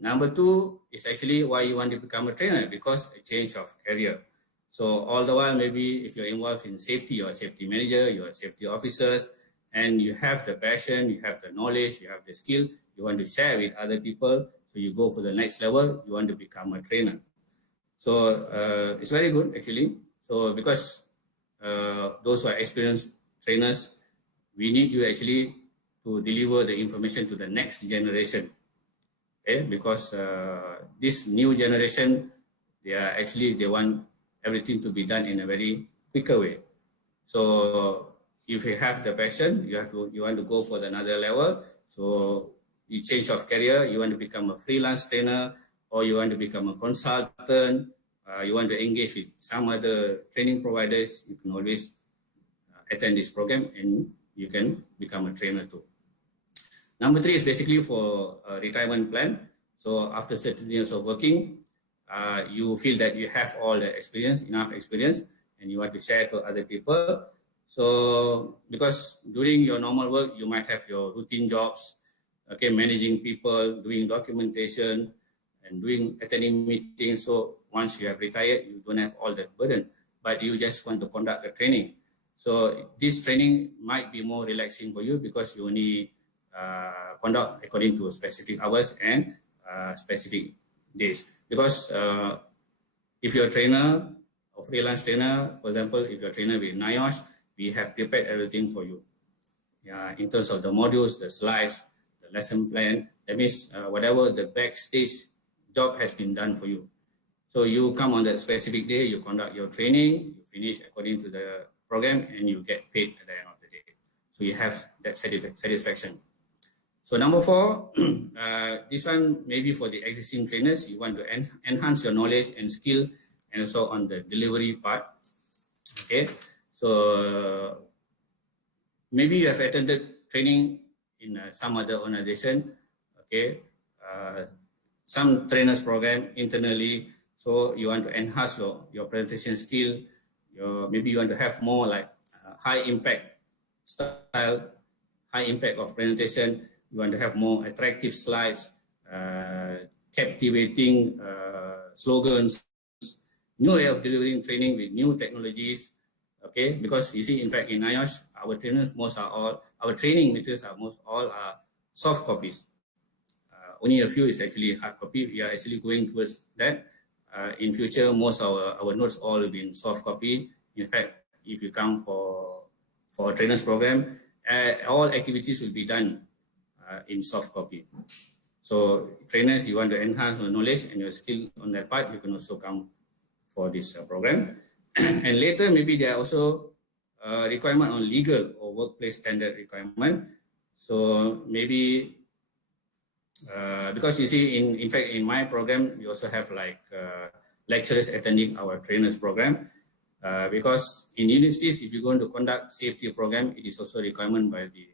Number two is actually why you want to become a trainer, because a change of career. So all the while, maybe if you're involved in safety, you're a safety manager, you're a safety officers, and you have the passion, you have the knowledge, you have the skill, you want to share with other people, so you go for the next level, you want to become a trainer. So it's very good actually. So because those who are experienced trainers, we need you actually to deliver the information to the next generation. Okay, because this new generation, they want everything to be done in a very quicker way. So if you have the passion, you want to go for another level. So you change of career, you want to become a freelance trainer, or you want to become a consultant, you want to engage with some other training providers, you can always attend this program and you can become a trainer too. Number three is basically for a retirement plan. So after certain years of working, you feel that you have all the experience, enough experience, and you want to share to other people. So because during your normal work, you might have your routine jobs, okay, managing people, doing documentation, and attending meetings. So once you have retired, you don't have all that burden, but you just want to conduct a training. So this training might be more relaxing for you because you only conduct according to specific hours and specific days. Because if you're a trainer or freelance trainer, for example, if you're a trainer with NIOSH, we have prepared everything for you. Yeah, in terms of the modules, the slides, the lesson plan. That means whatever the backstage job has been done for you. So you come on that specific day, you conduct your training, you finish according to the program, and you get paid at the end of the day. So you have that satisfaction. So number 4, this one maybe for the existing trainers, you want to enhance your knowledge and skill, and also on the delivery part. Okay, so maybe you have attended training in some other organization. Okay, some trainers program internally. So you want to enhance your presentation skill. Maybe you want to have more like high impact style, high impact of presentation. You want to have more attractive slides, captivating slogans, new way of delivering training with new technologies. Okay, because you see, in fact, in NIOSH, our trainers our training materials are soft copies. Only a few is actually hard copy. We are actually going towards that. In future, most of our notes all will be in soft copy. In fact, if you come for a trainers program, all activities will be done in soft copy. So trainers, you want to enhance your knowledge and your skill on that part, you can also come for this program. And later, maybe there are also requirement on legal or workplace standard requirement. So maybe because you see, in fact, in my program, we also have like lecturers attending our trainers program. Because in universities, if you're going to conduct safety program, it is also a requirement by the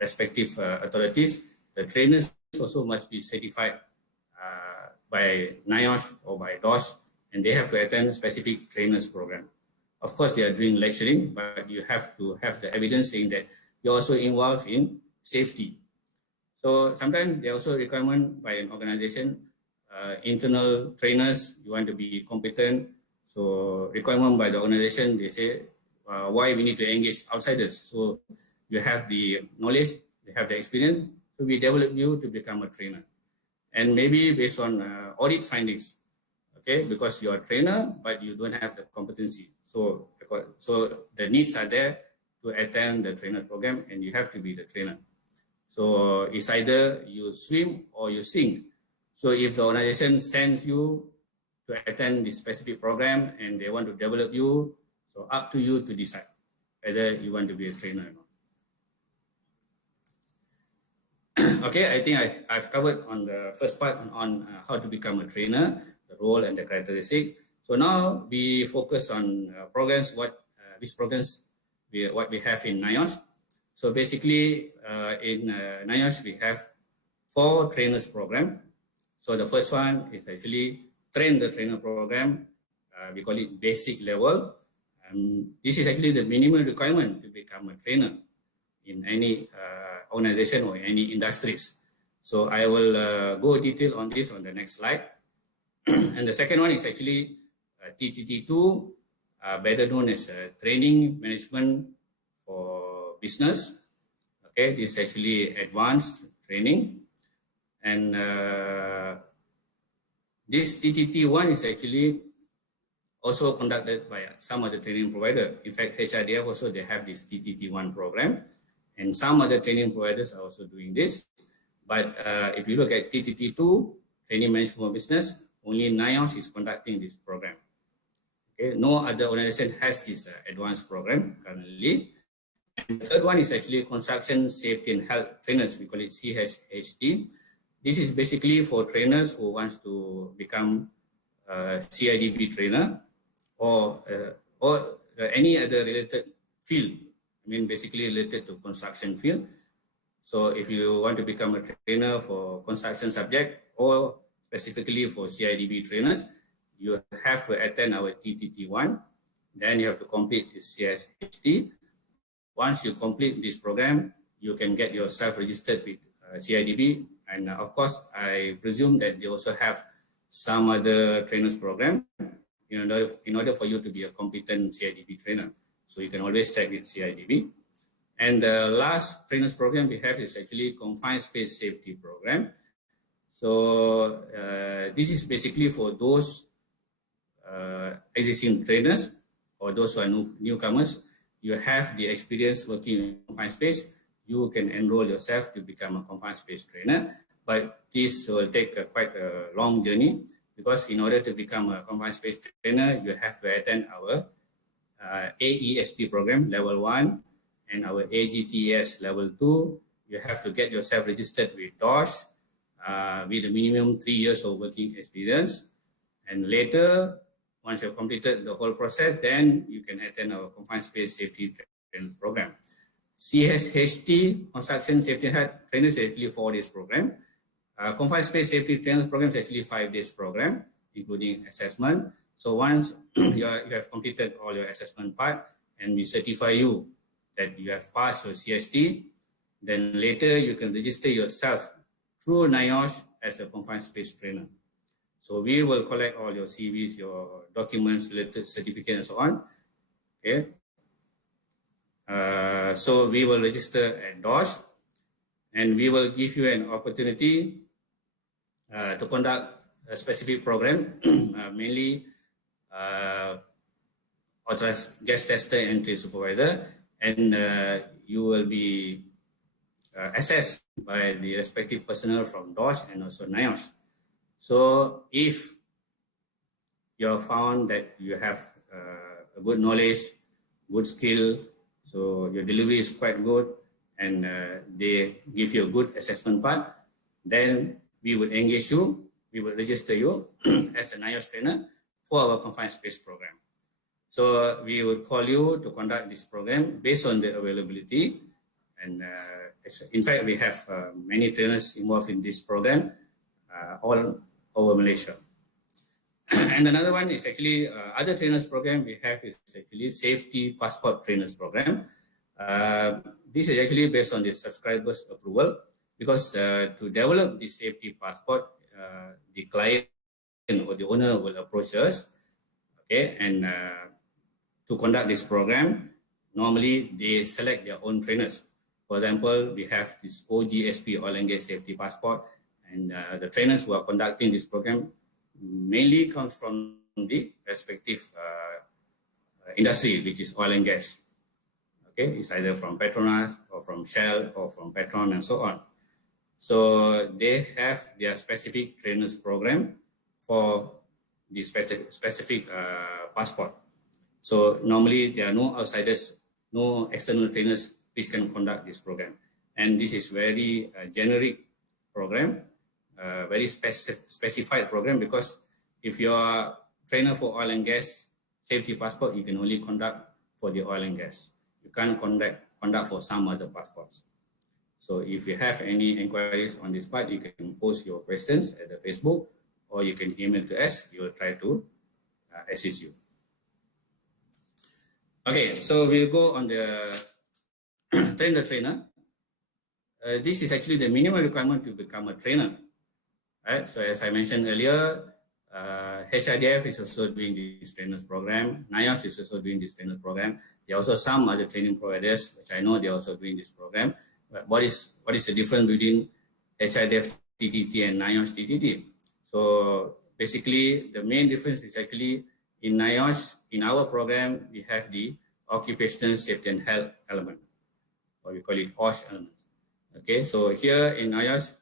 respective authorities. The trainers also must be certified by NIOSH or by DOSH, and they have to attend a specific trainers program. Of course, they are doing lecturing, but you have to have the evidence saying that you're also involved in safety. So sometimes there are also requirement by an organization, internal trainers, you want to be competent. So requirement by the organization, they say why we need to engage outsiders. So you have the knowledge, you have the experience, so we develop you to become a trainer. And maybe based on audit findings, okay, because you're a trainer, but you don't have the competency. So the needs are there to attend the trainer program, and you have to be the trainer. So it's either you swim or you sing. So if the organization sends you to attend this specific program and they want to develop you, so up to you to decide whether you want to be a trainer or not. Okay, I think I've covered on the first part on how to become a trainer, the role and the characteristics. So now we focus on programs, which programs what we have in NIOSH. So basically in NIOSH, we have 4 trainers program. So the first one is actually train the trainer program. We call it basic level. This is actually the minimum requirement to become a trainer in any organization or any industries. So I will go detail on this on the next slide. And the second one is actually TTT2, better known as Training Management for Business. Okay, this is actually advanced training. And this TTT1 is actually also conducted by some other training provider. In fact, HRDF also, they have this TTT1 program. And some other training providers are also doing this. But if you look at TTT2, Training Management for Business, only NIOSH is conducting this program. Okay, no other organization has this advanced program currently. And the third one is actually Construction Safety and Health Trainers. We call it CSHT. This is basically for trainers who wants to become a CIDB trainer or any other related field. I mean, basically related to construction field. So if you want to become a trainer for construction subject or specifically for CIDB trainers, you have to attend our TTT1. Then you have to complete the CSHT. once you complete this program, you can get yourself registered with CIDB. And of course, I presume that they also have some other trainers program in order for you to be a competent CIDB trainer. So you can always check with CIDB. And the last trainers program we have is actually Confined Space Safety Program. So this is basically for those existing trainers or those who are newcomers. You have the experience working in confined space, you can enroll yourself to become a confined space trainer. But this will take quite a long journey, because in order to become a confined space trainer, you have to attend our AESP program level 1 and our AGTS level 2. You have to get yourself registered with DOSH with a minimum 3 years of working experience. And later, once you've completed the whole process, then you can attend our Confined Space Safety Trainers Program. CSHT, Construction Safety and Health Trainers, is actually a 4 days program. Confined Space Safety Trainers Program is actually a 5 days program, including assessment. So once you have completed all your assessment part and we certify you that you have passed your CST, then later you can register yourself through NIOSH as a confined space trainer. So we will collect all your CVs, your documents, related certificate, and so on. Okay. So we will register at DOSH, and we will give you an opportunity to conduct a specific program, mainly authorized gas tester and entry supervisor, and you will be assessed by the respective personnel from DOSH and also NIOSH. So if you found that you have a good knowledge, good skill, so your delivery is quite good, and they give you a good assessment part, then we would engage you, we would register you as a NIOSH trainer for our confined space program. So we would call you to conduct this program based on the availability. And in fact, we have many trainers involved in this program, all over Malaysia. And another one is actually other trainers program we have is actually Safety Passport Trainers Program. This is actually based on the subscribers' approval, because to develop the safety passport, the client or the owner will approach us, okay, and to conduct this program, normally they select their own trainers. For example, we have this OGSP, Oil and Gas Safety Passport, and the trainers who are conducting this program mainly comes from the respective industry, which is oil and gas. Okay, it's either from Petronas or from Shell or from Petron and so on. So they have their specific trainers program for the specific passport. So normally there are no outsiders, no external trainers which can conduct this program. And this is very generic program, very specified program, because if you are trainer for oil and gas safety passport, you can only conduct for the oil and gas. You can't conduct for some other passports. So if you have any inquiries on this part, you can post your questions at the Facebook, or you can email to us. We will try to assist you. Okay, so we'll go on the train the trainer. This is actually the minimum requirement to become a trainer. Right? So as I mentioned earlier, HIDF is also doing this trainers program. NIOSH is also doing this trainers program. There are also some other training providers, which I know they are also doing this program. But what is the difference between HIDF TTT and NIOSH TTT? So basically, the main difference is actually in NIOSH, in our program, we have the occupational safety and health element, or we call it OSH element. Okay, so here in NIOSH,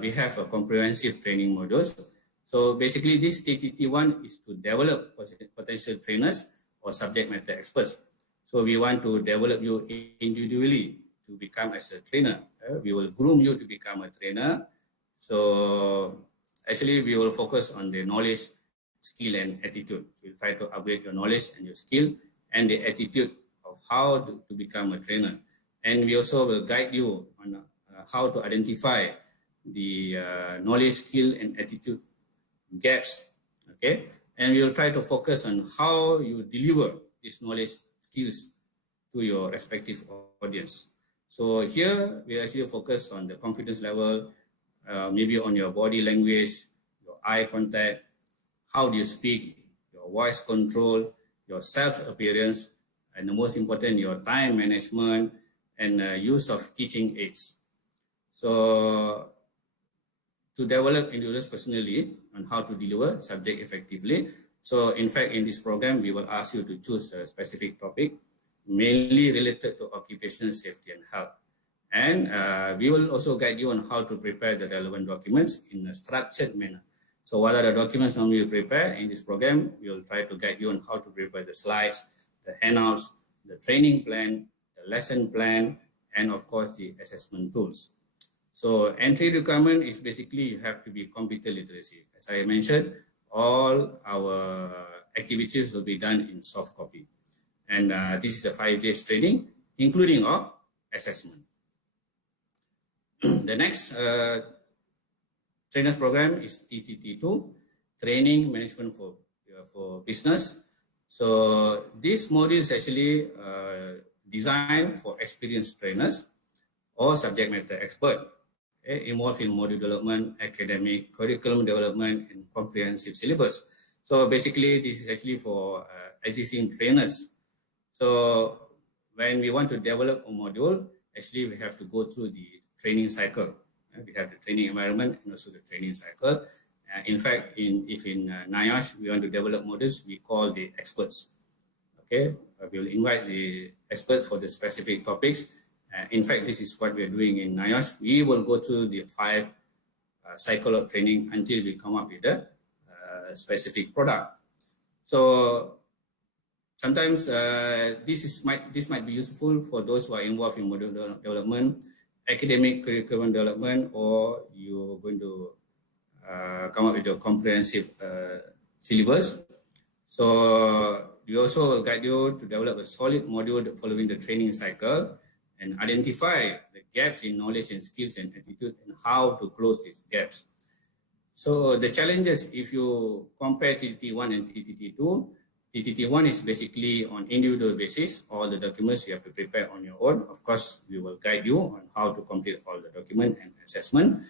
we have a comprehensive training modules. So basically, this TTT1 is to develop potential trainers or subject matter experts. So we want to develop you individually to become as a trainer. We will groom you to become a trainer. So actually, we will focus on the knowledge, skill, and attitude. We'll try to upgrade your knowledge and your skill and the attitude of how to become a trainer. And we also will guide you on how to identify the knowledge, skill, and attitude gaps. Okay, and we will try to focus on how you deliver this knowledge, skills, to your respective audience. So here we actually focus on the confidence level, maybe on your body language, your eye contact, how do you speak, your voice control, your self-appearance, and the most important, your time management and use of teaching aids. So to develop individuals personally on how to deliver subject effectively. So in fact, in this program, we will ask you to choose a specific topic, mainly related to occupational safety and health. And we will also guide you on how to prepare the relevant documents in a structured manner. So what are the documents normally prepare in this program? We will try to guide you on how to prepare the slides, the handouts, the training plan, the lesson plan, and of course the assessment tools. So entry requirement is basically you have to be computer literacy. As I mentioned, all our activities will be done in soft copy. And this is a 5 days training, including of assessment. The next trainers program is TTT2, Training Management for Business. So this module is actually designed for experienced trainers or subject matter expert involved in module development, academic, curriculum development, and comprehensive syllabus. So basically, this is actually for existing trainers. So when we want to develop a module, actually we have to go through the training cycle. We have the training environment and also the training cycle. In fact, if in NIOSH we want to develop modules, we call the experts. Okay, we will invite the experts for the specific topics. In fact, this is what we are doing in NIOSH. We will go through the 5 cycle of training until we come up with a specific product. So sometimes this might be useful for those who are involved in module development, academic curriculum development, or you're going to come up with a comprehensive syllabus. So we also will guide you to develop a solid module following the training cycle and identify the gaps in knowledge and skills and attitude and how to close these gaps. So the challenges, if you compare TTT1 and TTT2, TTT1 is basically on individual basis. All the documents you have to prepare on your own. Of course, we will guide you on how to complete all the document and assessment.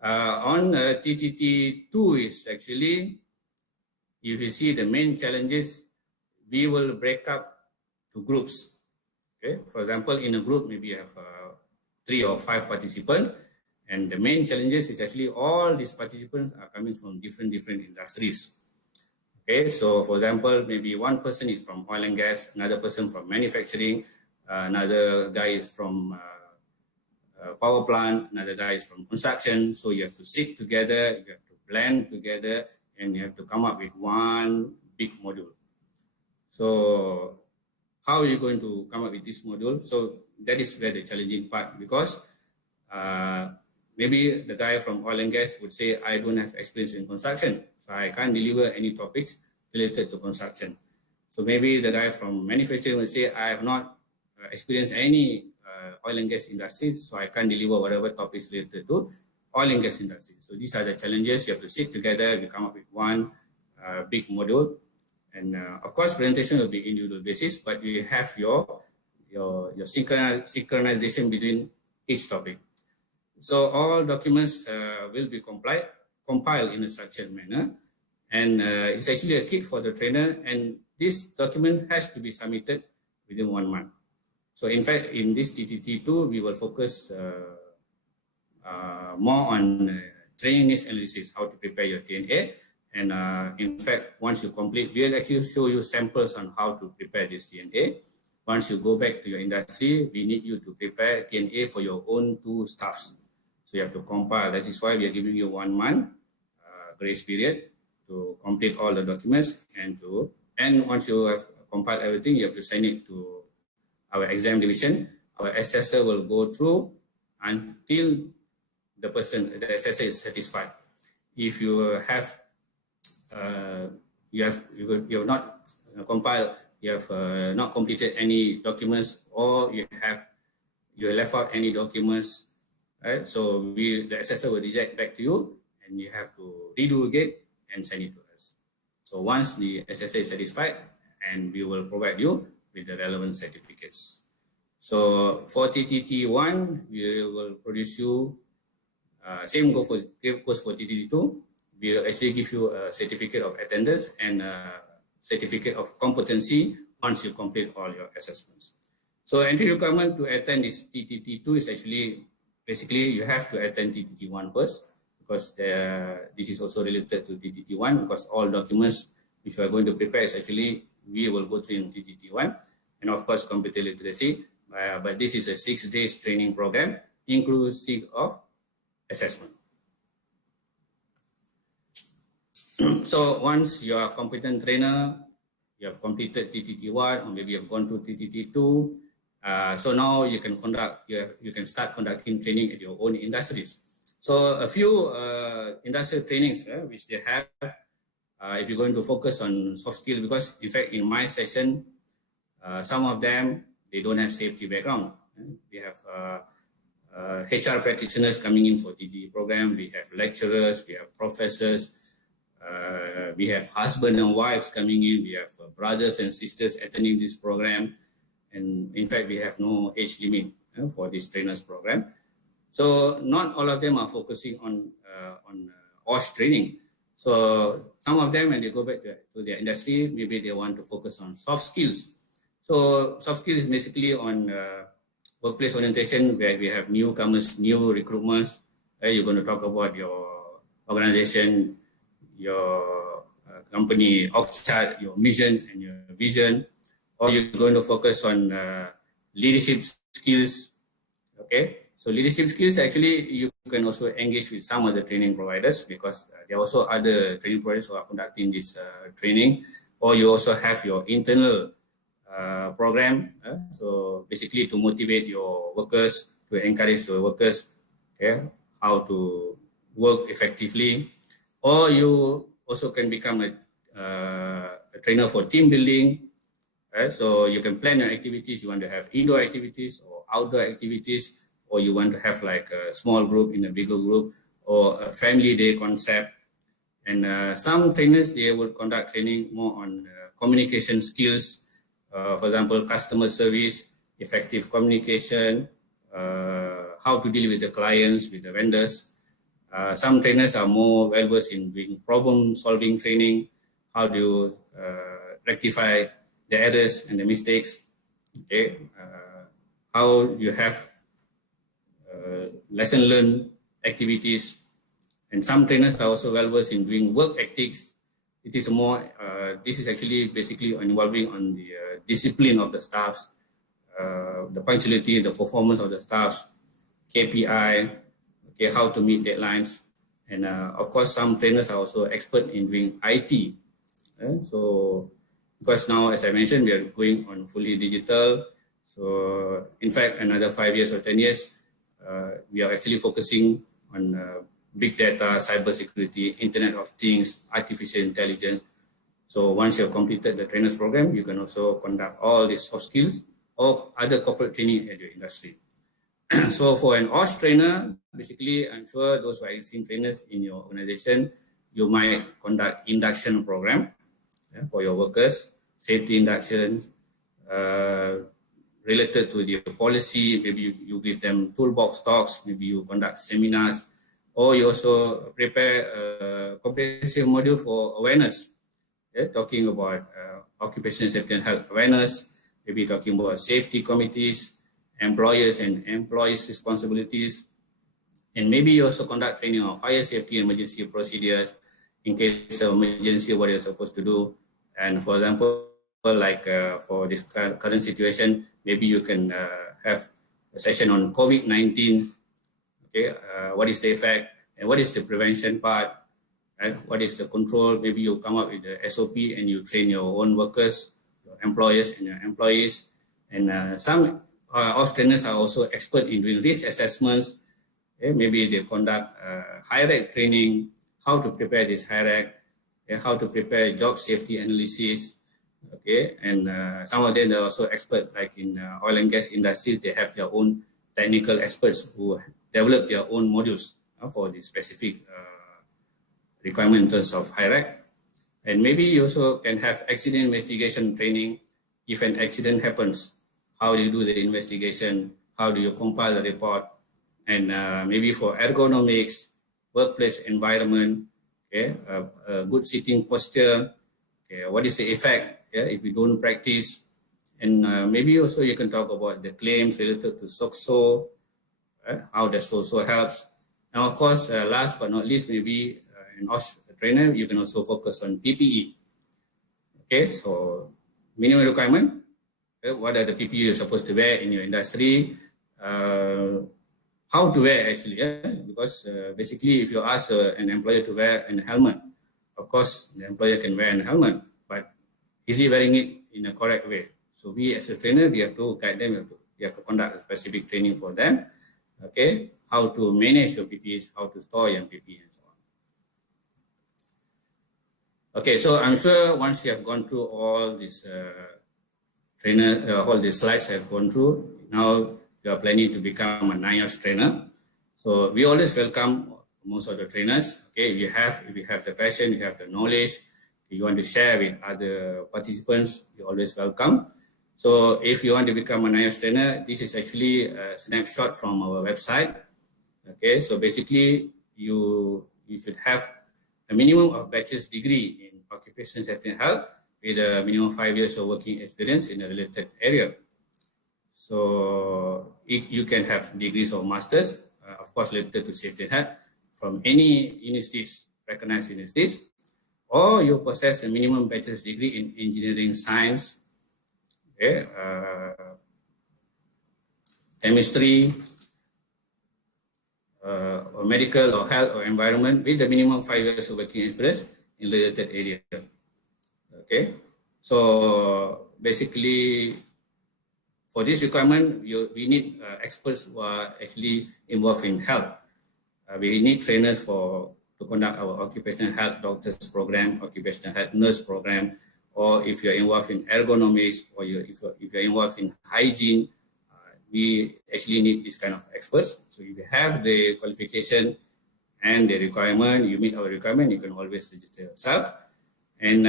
On TTT2 is actually, if you see the main challenges, we will break up to groups. Okay, for example, in a group, maybe you have 3 or 5 participants, and the main challenges is actually all these participants are coming from different industries. Okay, so for example, maybe one person is from oil and gas, another person from manufacturing, another guy is from power plant, another guy is from construction. So you have to sit together, you have to blend together, and you have to come up with one big module. So how are you going to come up with this module? So that is where the challenging part, because maybe the guy from oil and gas would say, I don't have experience in construction, so I can't deliver any topics related to construction. So maybe the guy from manufacturing will say, I have not experienced any oil and gas industries, so I can't deliver whatever topics related to oil and gas industry. So these are the challenges. You have to sit together, you come up with one big module. And of course, presentation will be individual basis, but you have your synchronization between each topic. So all documents will be compiled in a structured manner, and it's actually a kit for the trainer. And this document has to be submitted within 1 month. So in fact, in this TTT2, we will focus more on training needs analysis, how to prepare your TNA. And in fact, once you complete, we'll actually show you samples on how to prepare this TNA. Once you go back to your industry, we need you to prepare TNA for your own 2 staffs. So you have to compile. That is why we are giving you 1 month grace period to complete all the documents. And once you have compiled everything, you have to send it to our exam division. Our assessor will go through until the assessor is satisfied. If you have you have not compiled, you have not completed any documents, or you left out any documents, right? So the assessor will reject back to you, and you have to redo again and send it to us. So once the assessor is satisfied, and we will provide you with the relevant certificates. So for TTT1, we will produce you, same goes for TTT2, we will actually give you a certificate of attendance and a certificate of competency once you complete all your assessments. So entry requirement to attend this TTT2 is actually, basically you have to attend TTT1 first, because this is also related to TTT1, because all documents which we are going to prepare is actually, we will go through in TTT1, and of course computer literacy, but this is a 6 days training program inclusive of assessment. So once you are a competent trainer, you have completed TTT1, or maybe you have gone to TTT2, so now you can start conducting training at your own industries. So a few industrial trainings which they have, if you're going to focus on soft skills, because in fact in my session, some of them, they don't have safety background. We have HR practitioners coming in for TTT program, we have lecturers, we have professors, we have husband and wives coming in, we have brothers and sisters attending this program, and in fact we have no age limit for this trainers program. So not all of them are focusing on OSH training. So some of them, when they go back to their industry, maybe they want to focus on soft skills. So soft skills is basically on workplace orientation, where we have newcomers, new recruitments. You're going to talk about your organization, your company org chart, your mission and your vision, or you're going to focus on leadership skills. Okay, so leadership skills, actually you can also engage with some other training providers, because there are also other training providers who are conducting this training, or you also have your internal program. So basically to motivate your workers, to encourage your workers, okay, how to work effectively. Or you also can become a trainer for team building. Right? So you can plan your activities. You want to have indoor activities or outdoor activities, or you want to have like a small group in a bigger group, or a family day concept. And some trainers, they will conduct training more on communication skills. For example, customer service, effective communication, how to deal with the clients, with the vendors. Some trainers are more well-versed in doing problem-solving training, how do you rectify the errors and the mistakes, okay? How you have lesson learned activities. And some trainers are also well-versed in doing work ethics. It is more, this is actually basically involving on the discipline of the staffs, the punctuality, the performance of the staffs, KPI, okay, how to meet deadlines. And of course, some trainers are also expert in doing IT. So, because now, as I mentioned, we are going on fully digital. So, in fact, another 5 years or 10 years, we are actually focusing on big data, cybersecurity, Internet of Things, artificial intelligence. So once you have completed the trainers program, you can also conduct all these soft skills or other corporate training at your industry. So for an OSH trainer, basically, I'm sure those who are existing trainers in your organization, you might conduct induction program for your workers, safety inductions, related to the policy. Maybe you give them toolbox talks, maybe you conduct seminars, or you also prepare a comprehensive module for awareness, talking about occupational safety and health awareness, maybe talking about safety committees, employers and employees' responsibilities, and maybe you also conduct training on fire safety and emergency procedures in case of emergency, what you're supposed to do. And for example, like for this current situation, maybe you can have a session on COVID-19. Okay, what is the effect and what is the prevention part, right? What is the control? Maybe you come up with the SOP and you train your own workers, your employers and your employees. And some OSH trainers are also expert in doing risk assessments. Okay? Maybe they conduct HIRAC training, how to prepare this HIRAC, how to prepare job safety analysis. Okay, and some of them are also expert, like in oil and gas industry, they have their own technical experts who develop their own modules for the specific requirement in terms of HIRAC. And maybe you also can have accident investigation training, if an accident happens, how do you do the investigation? How do you compile the report? And maybe for ergonomics, workplace environment, okay, good sitting posture, okay, what is the effect if we don't practice? And maybe also you can talk about the claims related to SOCSO, how the SOCSO helps. And of course, last but not least, maybe in OSH Trainer, you can also focus on PPE. Okay, so minimum requirement, what are the PPE you're supposed to wear in your industry? How to wear actually, because basically if you ask an employer to wear a helmet, of course the employer can wear a helmet, but is he wearing it in a correct way? So we as a trainer, we have to guide them, we have to conduct a specific training for them, okay, how to manage your PPEs, how to store your PPE and so on. Okay, so I'm sure once you have gone through all these all the slides I have gone through, now you are planning to become a NIOSH trainer. So we always welcome most of the trainers. Okay, if you have the passion, you have the knowledge, you want to share with other participants, you're always welcome. So if you want to become a NIOSH trainer, this is actually a snapshot from our website. Okay, so basically you should have a minimum of bachelor's degree in occupational safety and health with a minimum 5 years of working experience in a related area. So you can have degrees or masters, of course, related to safety and health from any universities, recognized universities, or you possess a minimum bachelor's degree in engineering science, okay, chemistry, or medical or health or environment with the minimum 5 years of working experience in related area. Okay, so basically for this requirement, we need experts who are actually involved in health. We need trainers to conduct our occupational health doctors program, occupational health nurse program, or if you're involved in ergonomics, or if you're involved in hygiene, we actually need this kind of experts. So if you have the qualification and the requirement, you meet our requirement, you can always register yourself. And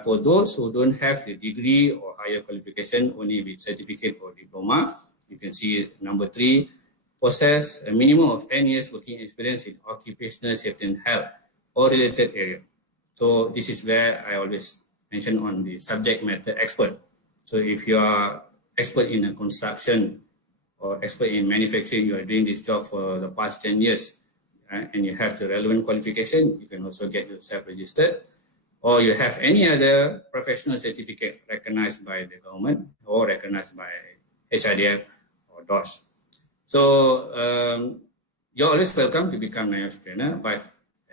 for those who don't have the degree or higher qualification, only with certificate or diploma, you can see number 3, possess a minimum of 10 years working experience in occupational safety and health or related area. So this is where I always mention on the subject matter expert. So if you are expert in a construction or expert in manufacturing, you are doing this job for the past 10 years, and you have the relevant qualification, you can also get yourself registered. Or you have any other professional certificate recognized by the government or recognized by HRDF or DOS. So you're always welcome to become NIOSH trainer, but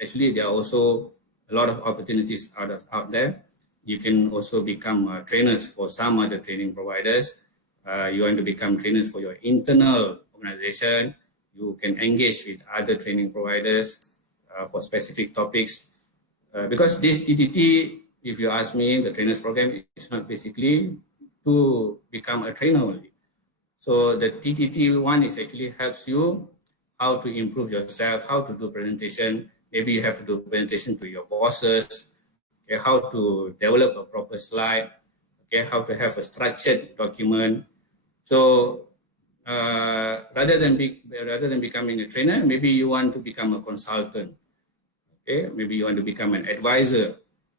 actually there are also a lot of opportunities out there. You can also become trainers for some other training providers. You want to become trainers for your internal organization. You can engage with other training providers for specific topics. Because this TTT, if you ask me, the trainers program is not basically to become a trainer only. So the TTT one is actually helps you how to improve yourself, how to do presentation. Maybe you have to do presentation to your bosses, okay, how to develop a proper slide, okay, how to have a structured document. So rather than becoming a trainer, maybe you want to become a consultant. Okay, maybe you want to become an advisor.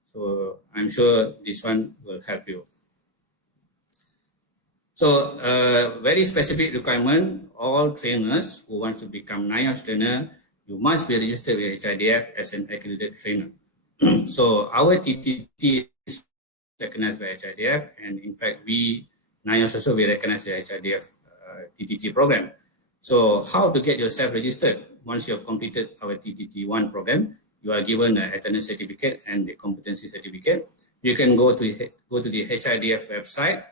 So I'm sure this one will help you. So very specific requirement, all trainers who want to become NIOSH trainer, you must be registered with HRDF as an accredited trainer. So our TTT is recognized by HRDF, and in fact, NIOSH also we recognize the HRDF TTT program. So how to get yourself registered? Once you have completed our TTT1 program, you are given an attendance certificate and the competency certificate. You can go to the HRDF website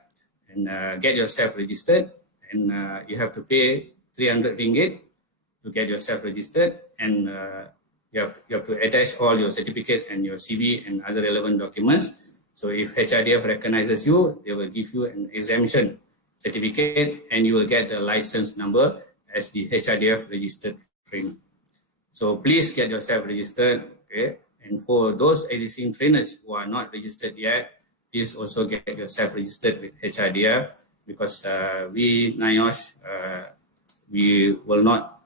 and get yourself registered. And you have to pay 300 ringgit to get yourself registered. And you have to attach all your certificate and your CV and other relevant documents. So if HRDF recognizes you, they will give you an exemption certificate and you will get the license number as the HRDF registered trainer. So please get yourself registered, okay? And for those existing trainers who are not registered yet, please also get yourself registered with HRDF, because we, NIOSH, we will not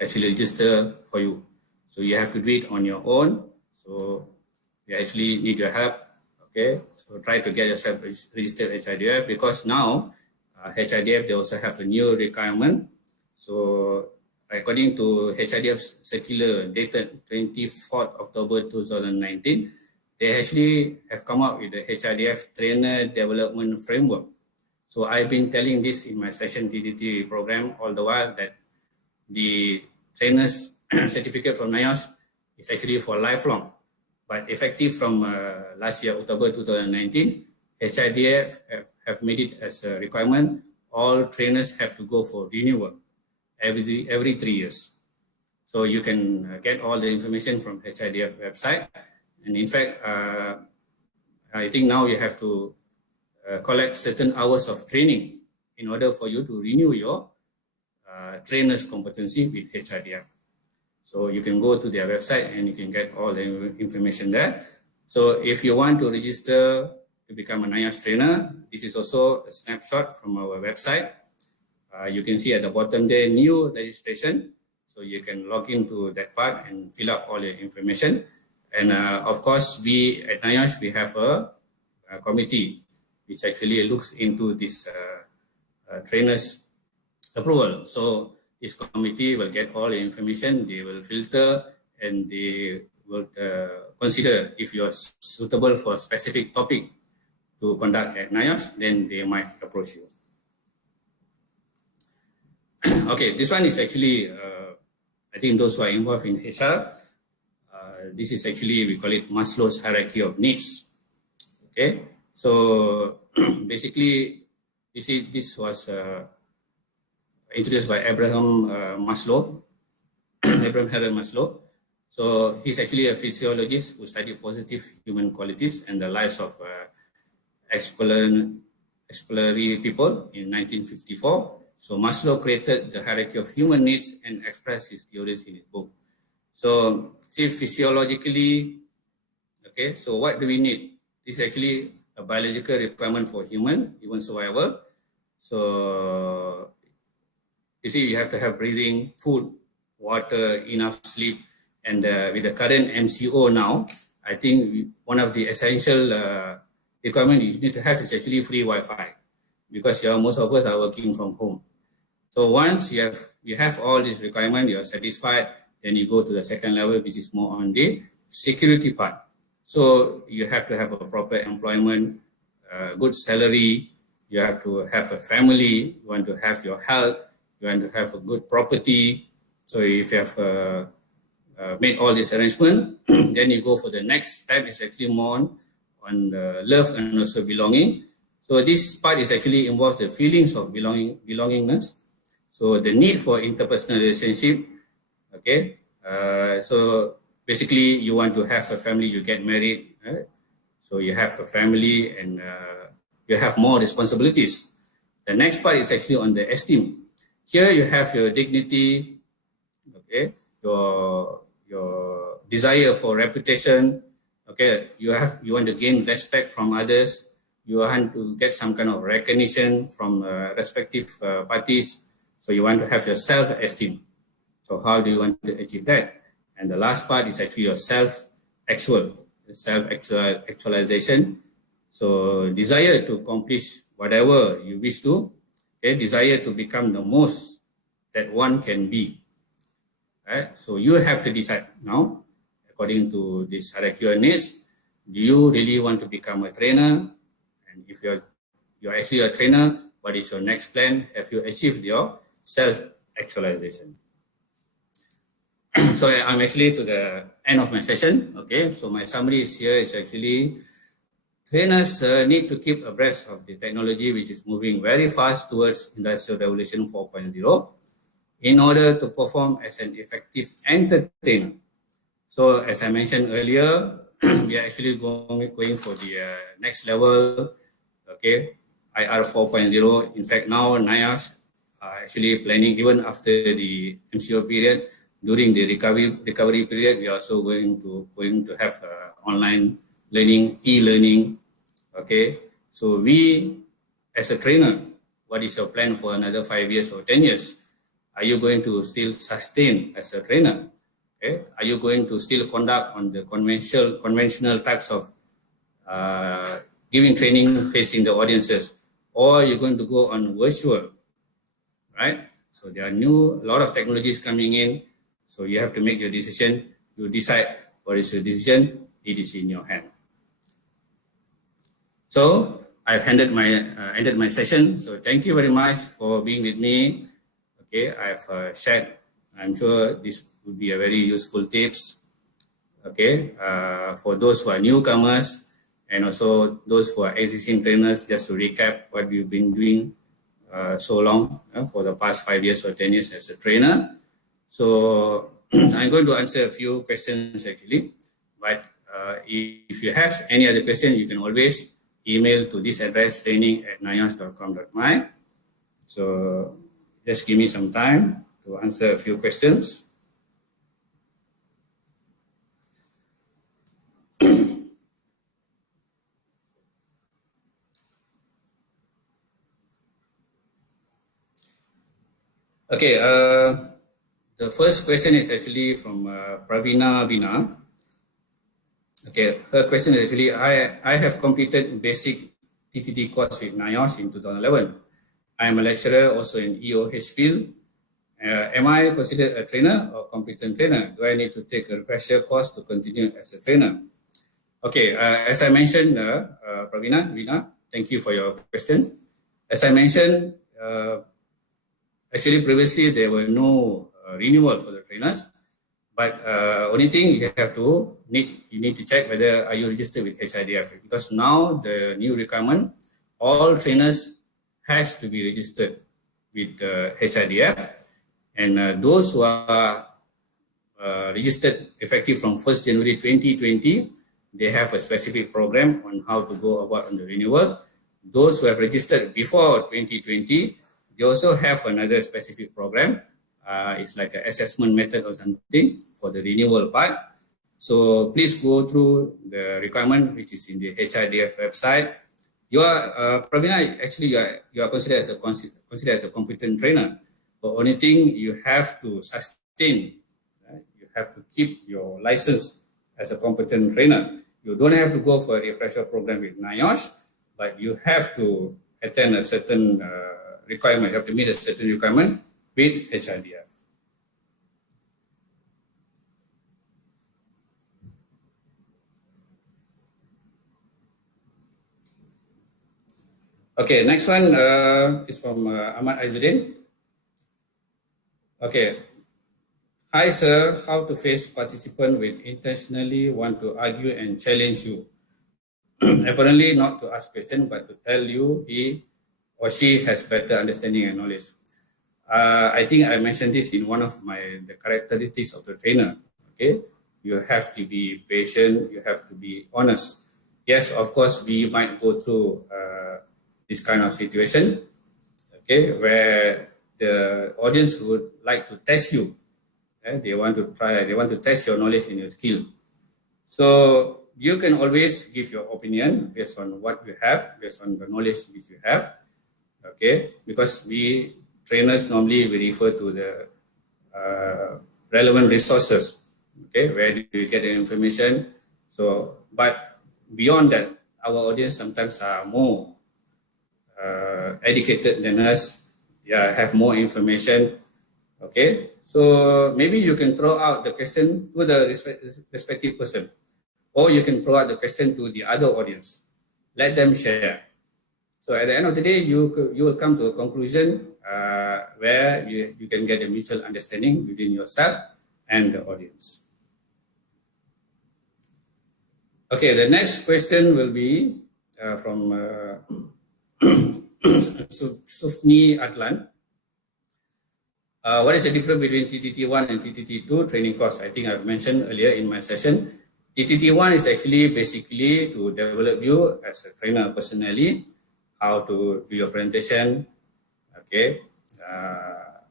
actually register for you. So you have to do it on your own. So we actually need your help. Okay, so try to get yourself registered with HRDF, because now HRDF, they also have a new requirement. So according to HRDF circular dated 24th October 2019, they actually have come up with the HRDF Trainer Development Framework. So I've been telling this in my session TDT program all the while, that the trainer's certificate from NIOSH is actually for lifelong. But effective from last year, October 2019, HRDF have made it as a requirement. All trainers have to go for renewal every 3 years. So you can get all the information from HRDF website. And in fact, I think now you have to collect certain hours of training in order for you to renew your trainer's competency with HRDF. So you can go to their website and you can get all the information there. So if you want to register to become a NIOSH trainer, this is also a snapshot from our website. You can see at the bottom there, new registration. So you can log into that part and fill up all your information. And of course, we at NIOSH, we have a committee which actually looks into this trainer's approval. So this committee will get all the information, they will filter, and they will consider if you're suitable for a specific topic to conduct at NIOSH, then they might approach you. Okay, this one is actually, I think those who are involved in HR, this is actually, we call it Maslow's hierarchy of needs. Okay, so basically, you see, this was introduced by Abraham Maslow, Abraham Harold Maslow. So he's actually a physiologist who studied positive human qualities and the lives of exploratory people in 1954. So Maslow created the hierarchy of human needs and expressed his theories in his book. So see, physiologically, okay, so what do we need? This is actually a biological requirement for human survival. So you see, you have to have breathing, food, water, enough sleep. And with the current MCO now, I think one of the essential requirements you need to have is actually free Wi-Fi, because most of us are working from home. So once you have all these requirements, you are satisfied, then you go to the second level, which is more on the security part. So you have to have a proper employment, good salary, you have to have a family, you want to have your health, you want to have a good property. So if you have made all this arrangement, then you go for the next step. Is actually more on the love and also belonging. So this part is actually involves the feelings of belongingness. So the need for interpersonal relationship. Okay. So basically, you want to have a family, you get married. Right? So you have a family and you have more responsibilities. The next part is actually on the esteem. Here you have your dignity, okay, your desire for reputation, okay, you want to gain respect from others, you want to get some kind of recognition from respective parties, so you want to have your self-esteem. So how do you want to achieve that? And the last part is actually your self-actualization. So desire to accomplish whatever you wish to, okay, desire to become the most that one can be. Right? So you have to decide now, according to this hierarchy of needs, do you really want to become a trainer? And if you're actually a trainer, what is your next plan? Have you achieved your self-actualization? So I'm actually to the end of my session. Okay, so my summary is here is actually trainers need to keep abreast of the technology which is moving very fast towards Industrial Revolution 4.0 in order to perform as an effective entertainer. So as I mentioned earlier, we are actually going for the next level, okay, IR 4.0. In fact, now NIOSH are actually planning, even after the MCO period, during the recovery period, we are also going to have online learning, e-learning, Okay, so we, as a trainer, what is your plan for another 5 years or 10 years? Are you going to still sustain as a trainer? Okay, are you going to still conduct on the conventional types of giving training facing the audiences, or you're going to go on virtual, right? So there are a lot of technologies coming in. So you have to make your decision. You decide what is your decision. It is in your hand. So I've ended my session. So thank you very much for being with me. Okay, I've shared. I'm sure this would be a very useful tips. Okay, for those who are newcomers and also those who are existing trainers. Just to recap what we've been doing so long for the past 5 years or 10 years as a trainer. So I'm going to answer a few questions actually, but if you have any other question, you can always email to this address, training@nayos.com.my. So just give me some time to answer a few questions. Okay, the first question is actually from Pravina Vina. Okay, her question is actually, I have completed basic TTT course with NIOS in 2011. I am a lecturer also in EOH field. Am I considered a trainer or competent trainer? Do I need to take a refresher course to continue as a trainer? Okay, as I mentioned, Pravina, thank you for your question. As I mentioned, actually previously there were no renewal for the trainers, but only thing you need to check whether are you registered with HIDF, because now the new requirement, all trainers has to be registered with HIDF, and those who are registered effective from 1st January 2020, they have a specific program on how to go about on the renewal. Those who have registered before 2020, they also have another specific program. It's like an assessment method or something for the renewal part. So please go through the requirement which is in the HIDF website. You are Pravina, actually you are considered as a competent trainer. But only thing you have to sustain, right? You have to keep your license as a competent trainer. You don't have to go for a refresher program with NIOS, but you have to attend a certain requirement. You have to meet a certain requirement with HIDF. Okay, next one is from Ahmad Aizudin. Okay. Hi, sir. How to face participant when intentionally want to argue and challenge you? Apparently not to ask question, but to tell you he or she has better understanding and knowledge. I think I mentioned this in one of the characteristics of the trainer. Okay, you have to be patient. You have to be honest. Yes, of course, we might go through this kind of situation. Okay, where the audience would like to test you. They want to test your knowledge and your skill. So you can always give your opinion based on what you have, based on the knowledge which you have. Okay, because we trainers normally we refer to the relevant resources. Okay, where do you get the information? So, but beyond that, our audience sometimes are more educated than us. Yeah, have more information. Okay, so maybe you can throw out the question to the respective person, or you can throw out the question to the other audience. Let them share. So at the end of the day, you will come to a conclusion where you can get a mutual understanding between yourself and the audience. Okay, the next question will be from Sufni Adlan. What is the difference between TTT1 and TTT2 training course? I think I've mentioned earlier in my session. TTT1 is actually basically to develop you as a trainer personally, how to do your presentation, okay,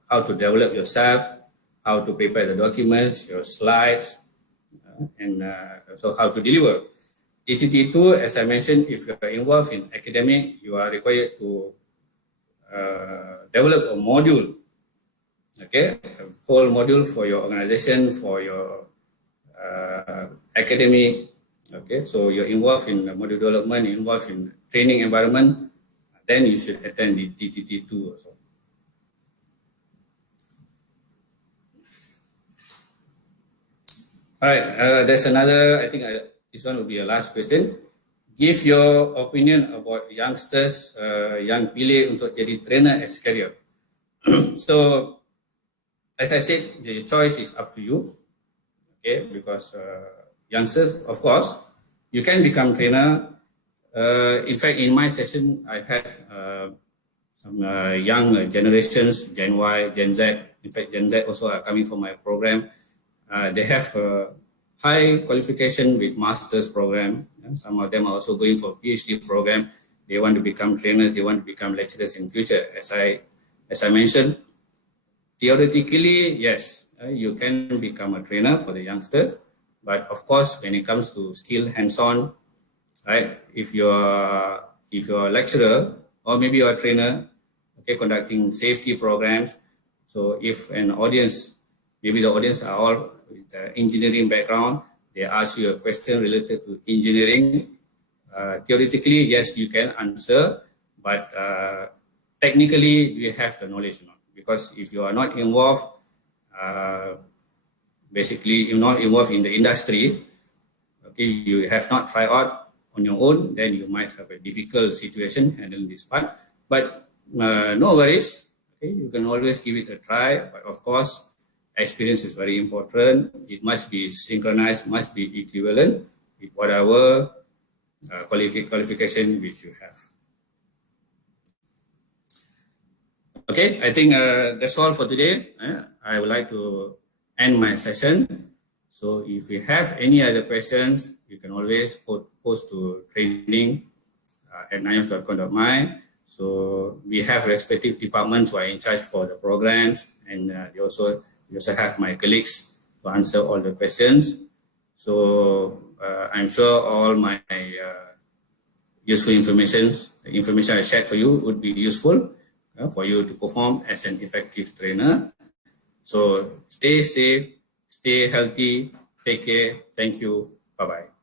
how to develop yourself, how to prepare the documents, your slides, and also how to deliver. TTT2, as I mentioned, if you are involved in academic, you are required to develop a module, okay, a whole module for your organization, for your academic, okay. So you're involved in module development, involved in training environment, then you should attend the TTT2 also. All right, there's another, I think this one will be a last question. Give your opinion about youngsters yang pilih untuk jadi trainer as career. So, as I said, the choice is up to you, okay? Because youngsters, of course, you can become trainer. In fact, in my session, I had some young generations, Gen Y, Gen Z. In fact, Gen Z also are coming from my program. They have high qualification with master's program. Some of them are also going for PhD program. They want to become trainers. They want to become lecturers in future. As I mentioned, theoretically, yes, you can become a trainer for the youngsters. But of course, when it comes to skill hands-on, right? If you're a lecturer or maybe you're a trainer, okay, conducting safety programs. So if an audience, maybe the audience are all with engineering background, they ask you a question related to engineering. Theoretically, yes, you can answer, but technically, you have the knowledge or not. Because if you are not involved, basically you're not involved in the industry, okay, you have not tried out on your own, then you might have a difficult situation handling this part. But no worries, okay, you can always give it a try. But of course, experience is very important. It must be synchronized, must be equivalent with whatever qualification which you have. Okay, I think that's all for today. I would like to end my session. So if you have any other questions, you can always post to training at nayos.com.my. So we have respective departments who are in charge for the programs, and we also have my colleagues to answer all the questions. So I'm sure all my useful information I shared for you would be useful for you to perform as an effective trainer. So stay safe, stay healthy, take care. Thank you. Bye-bye.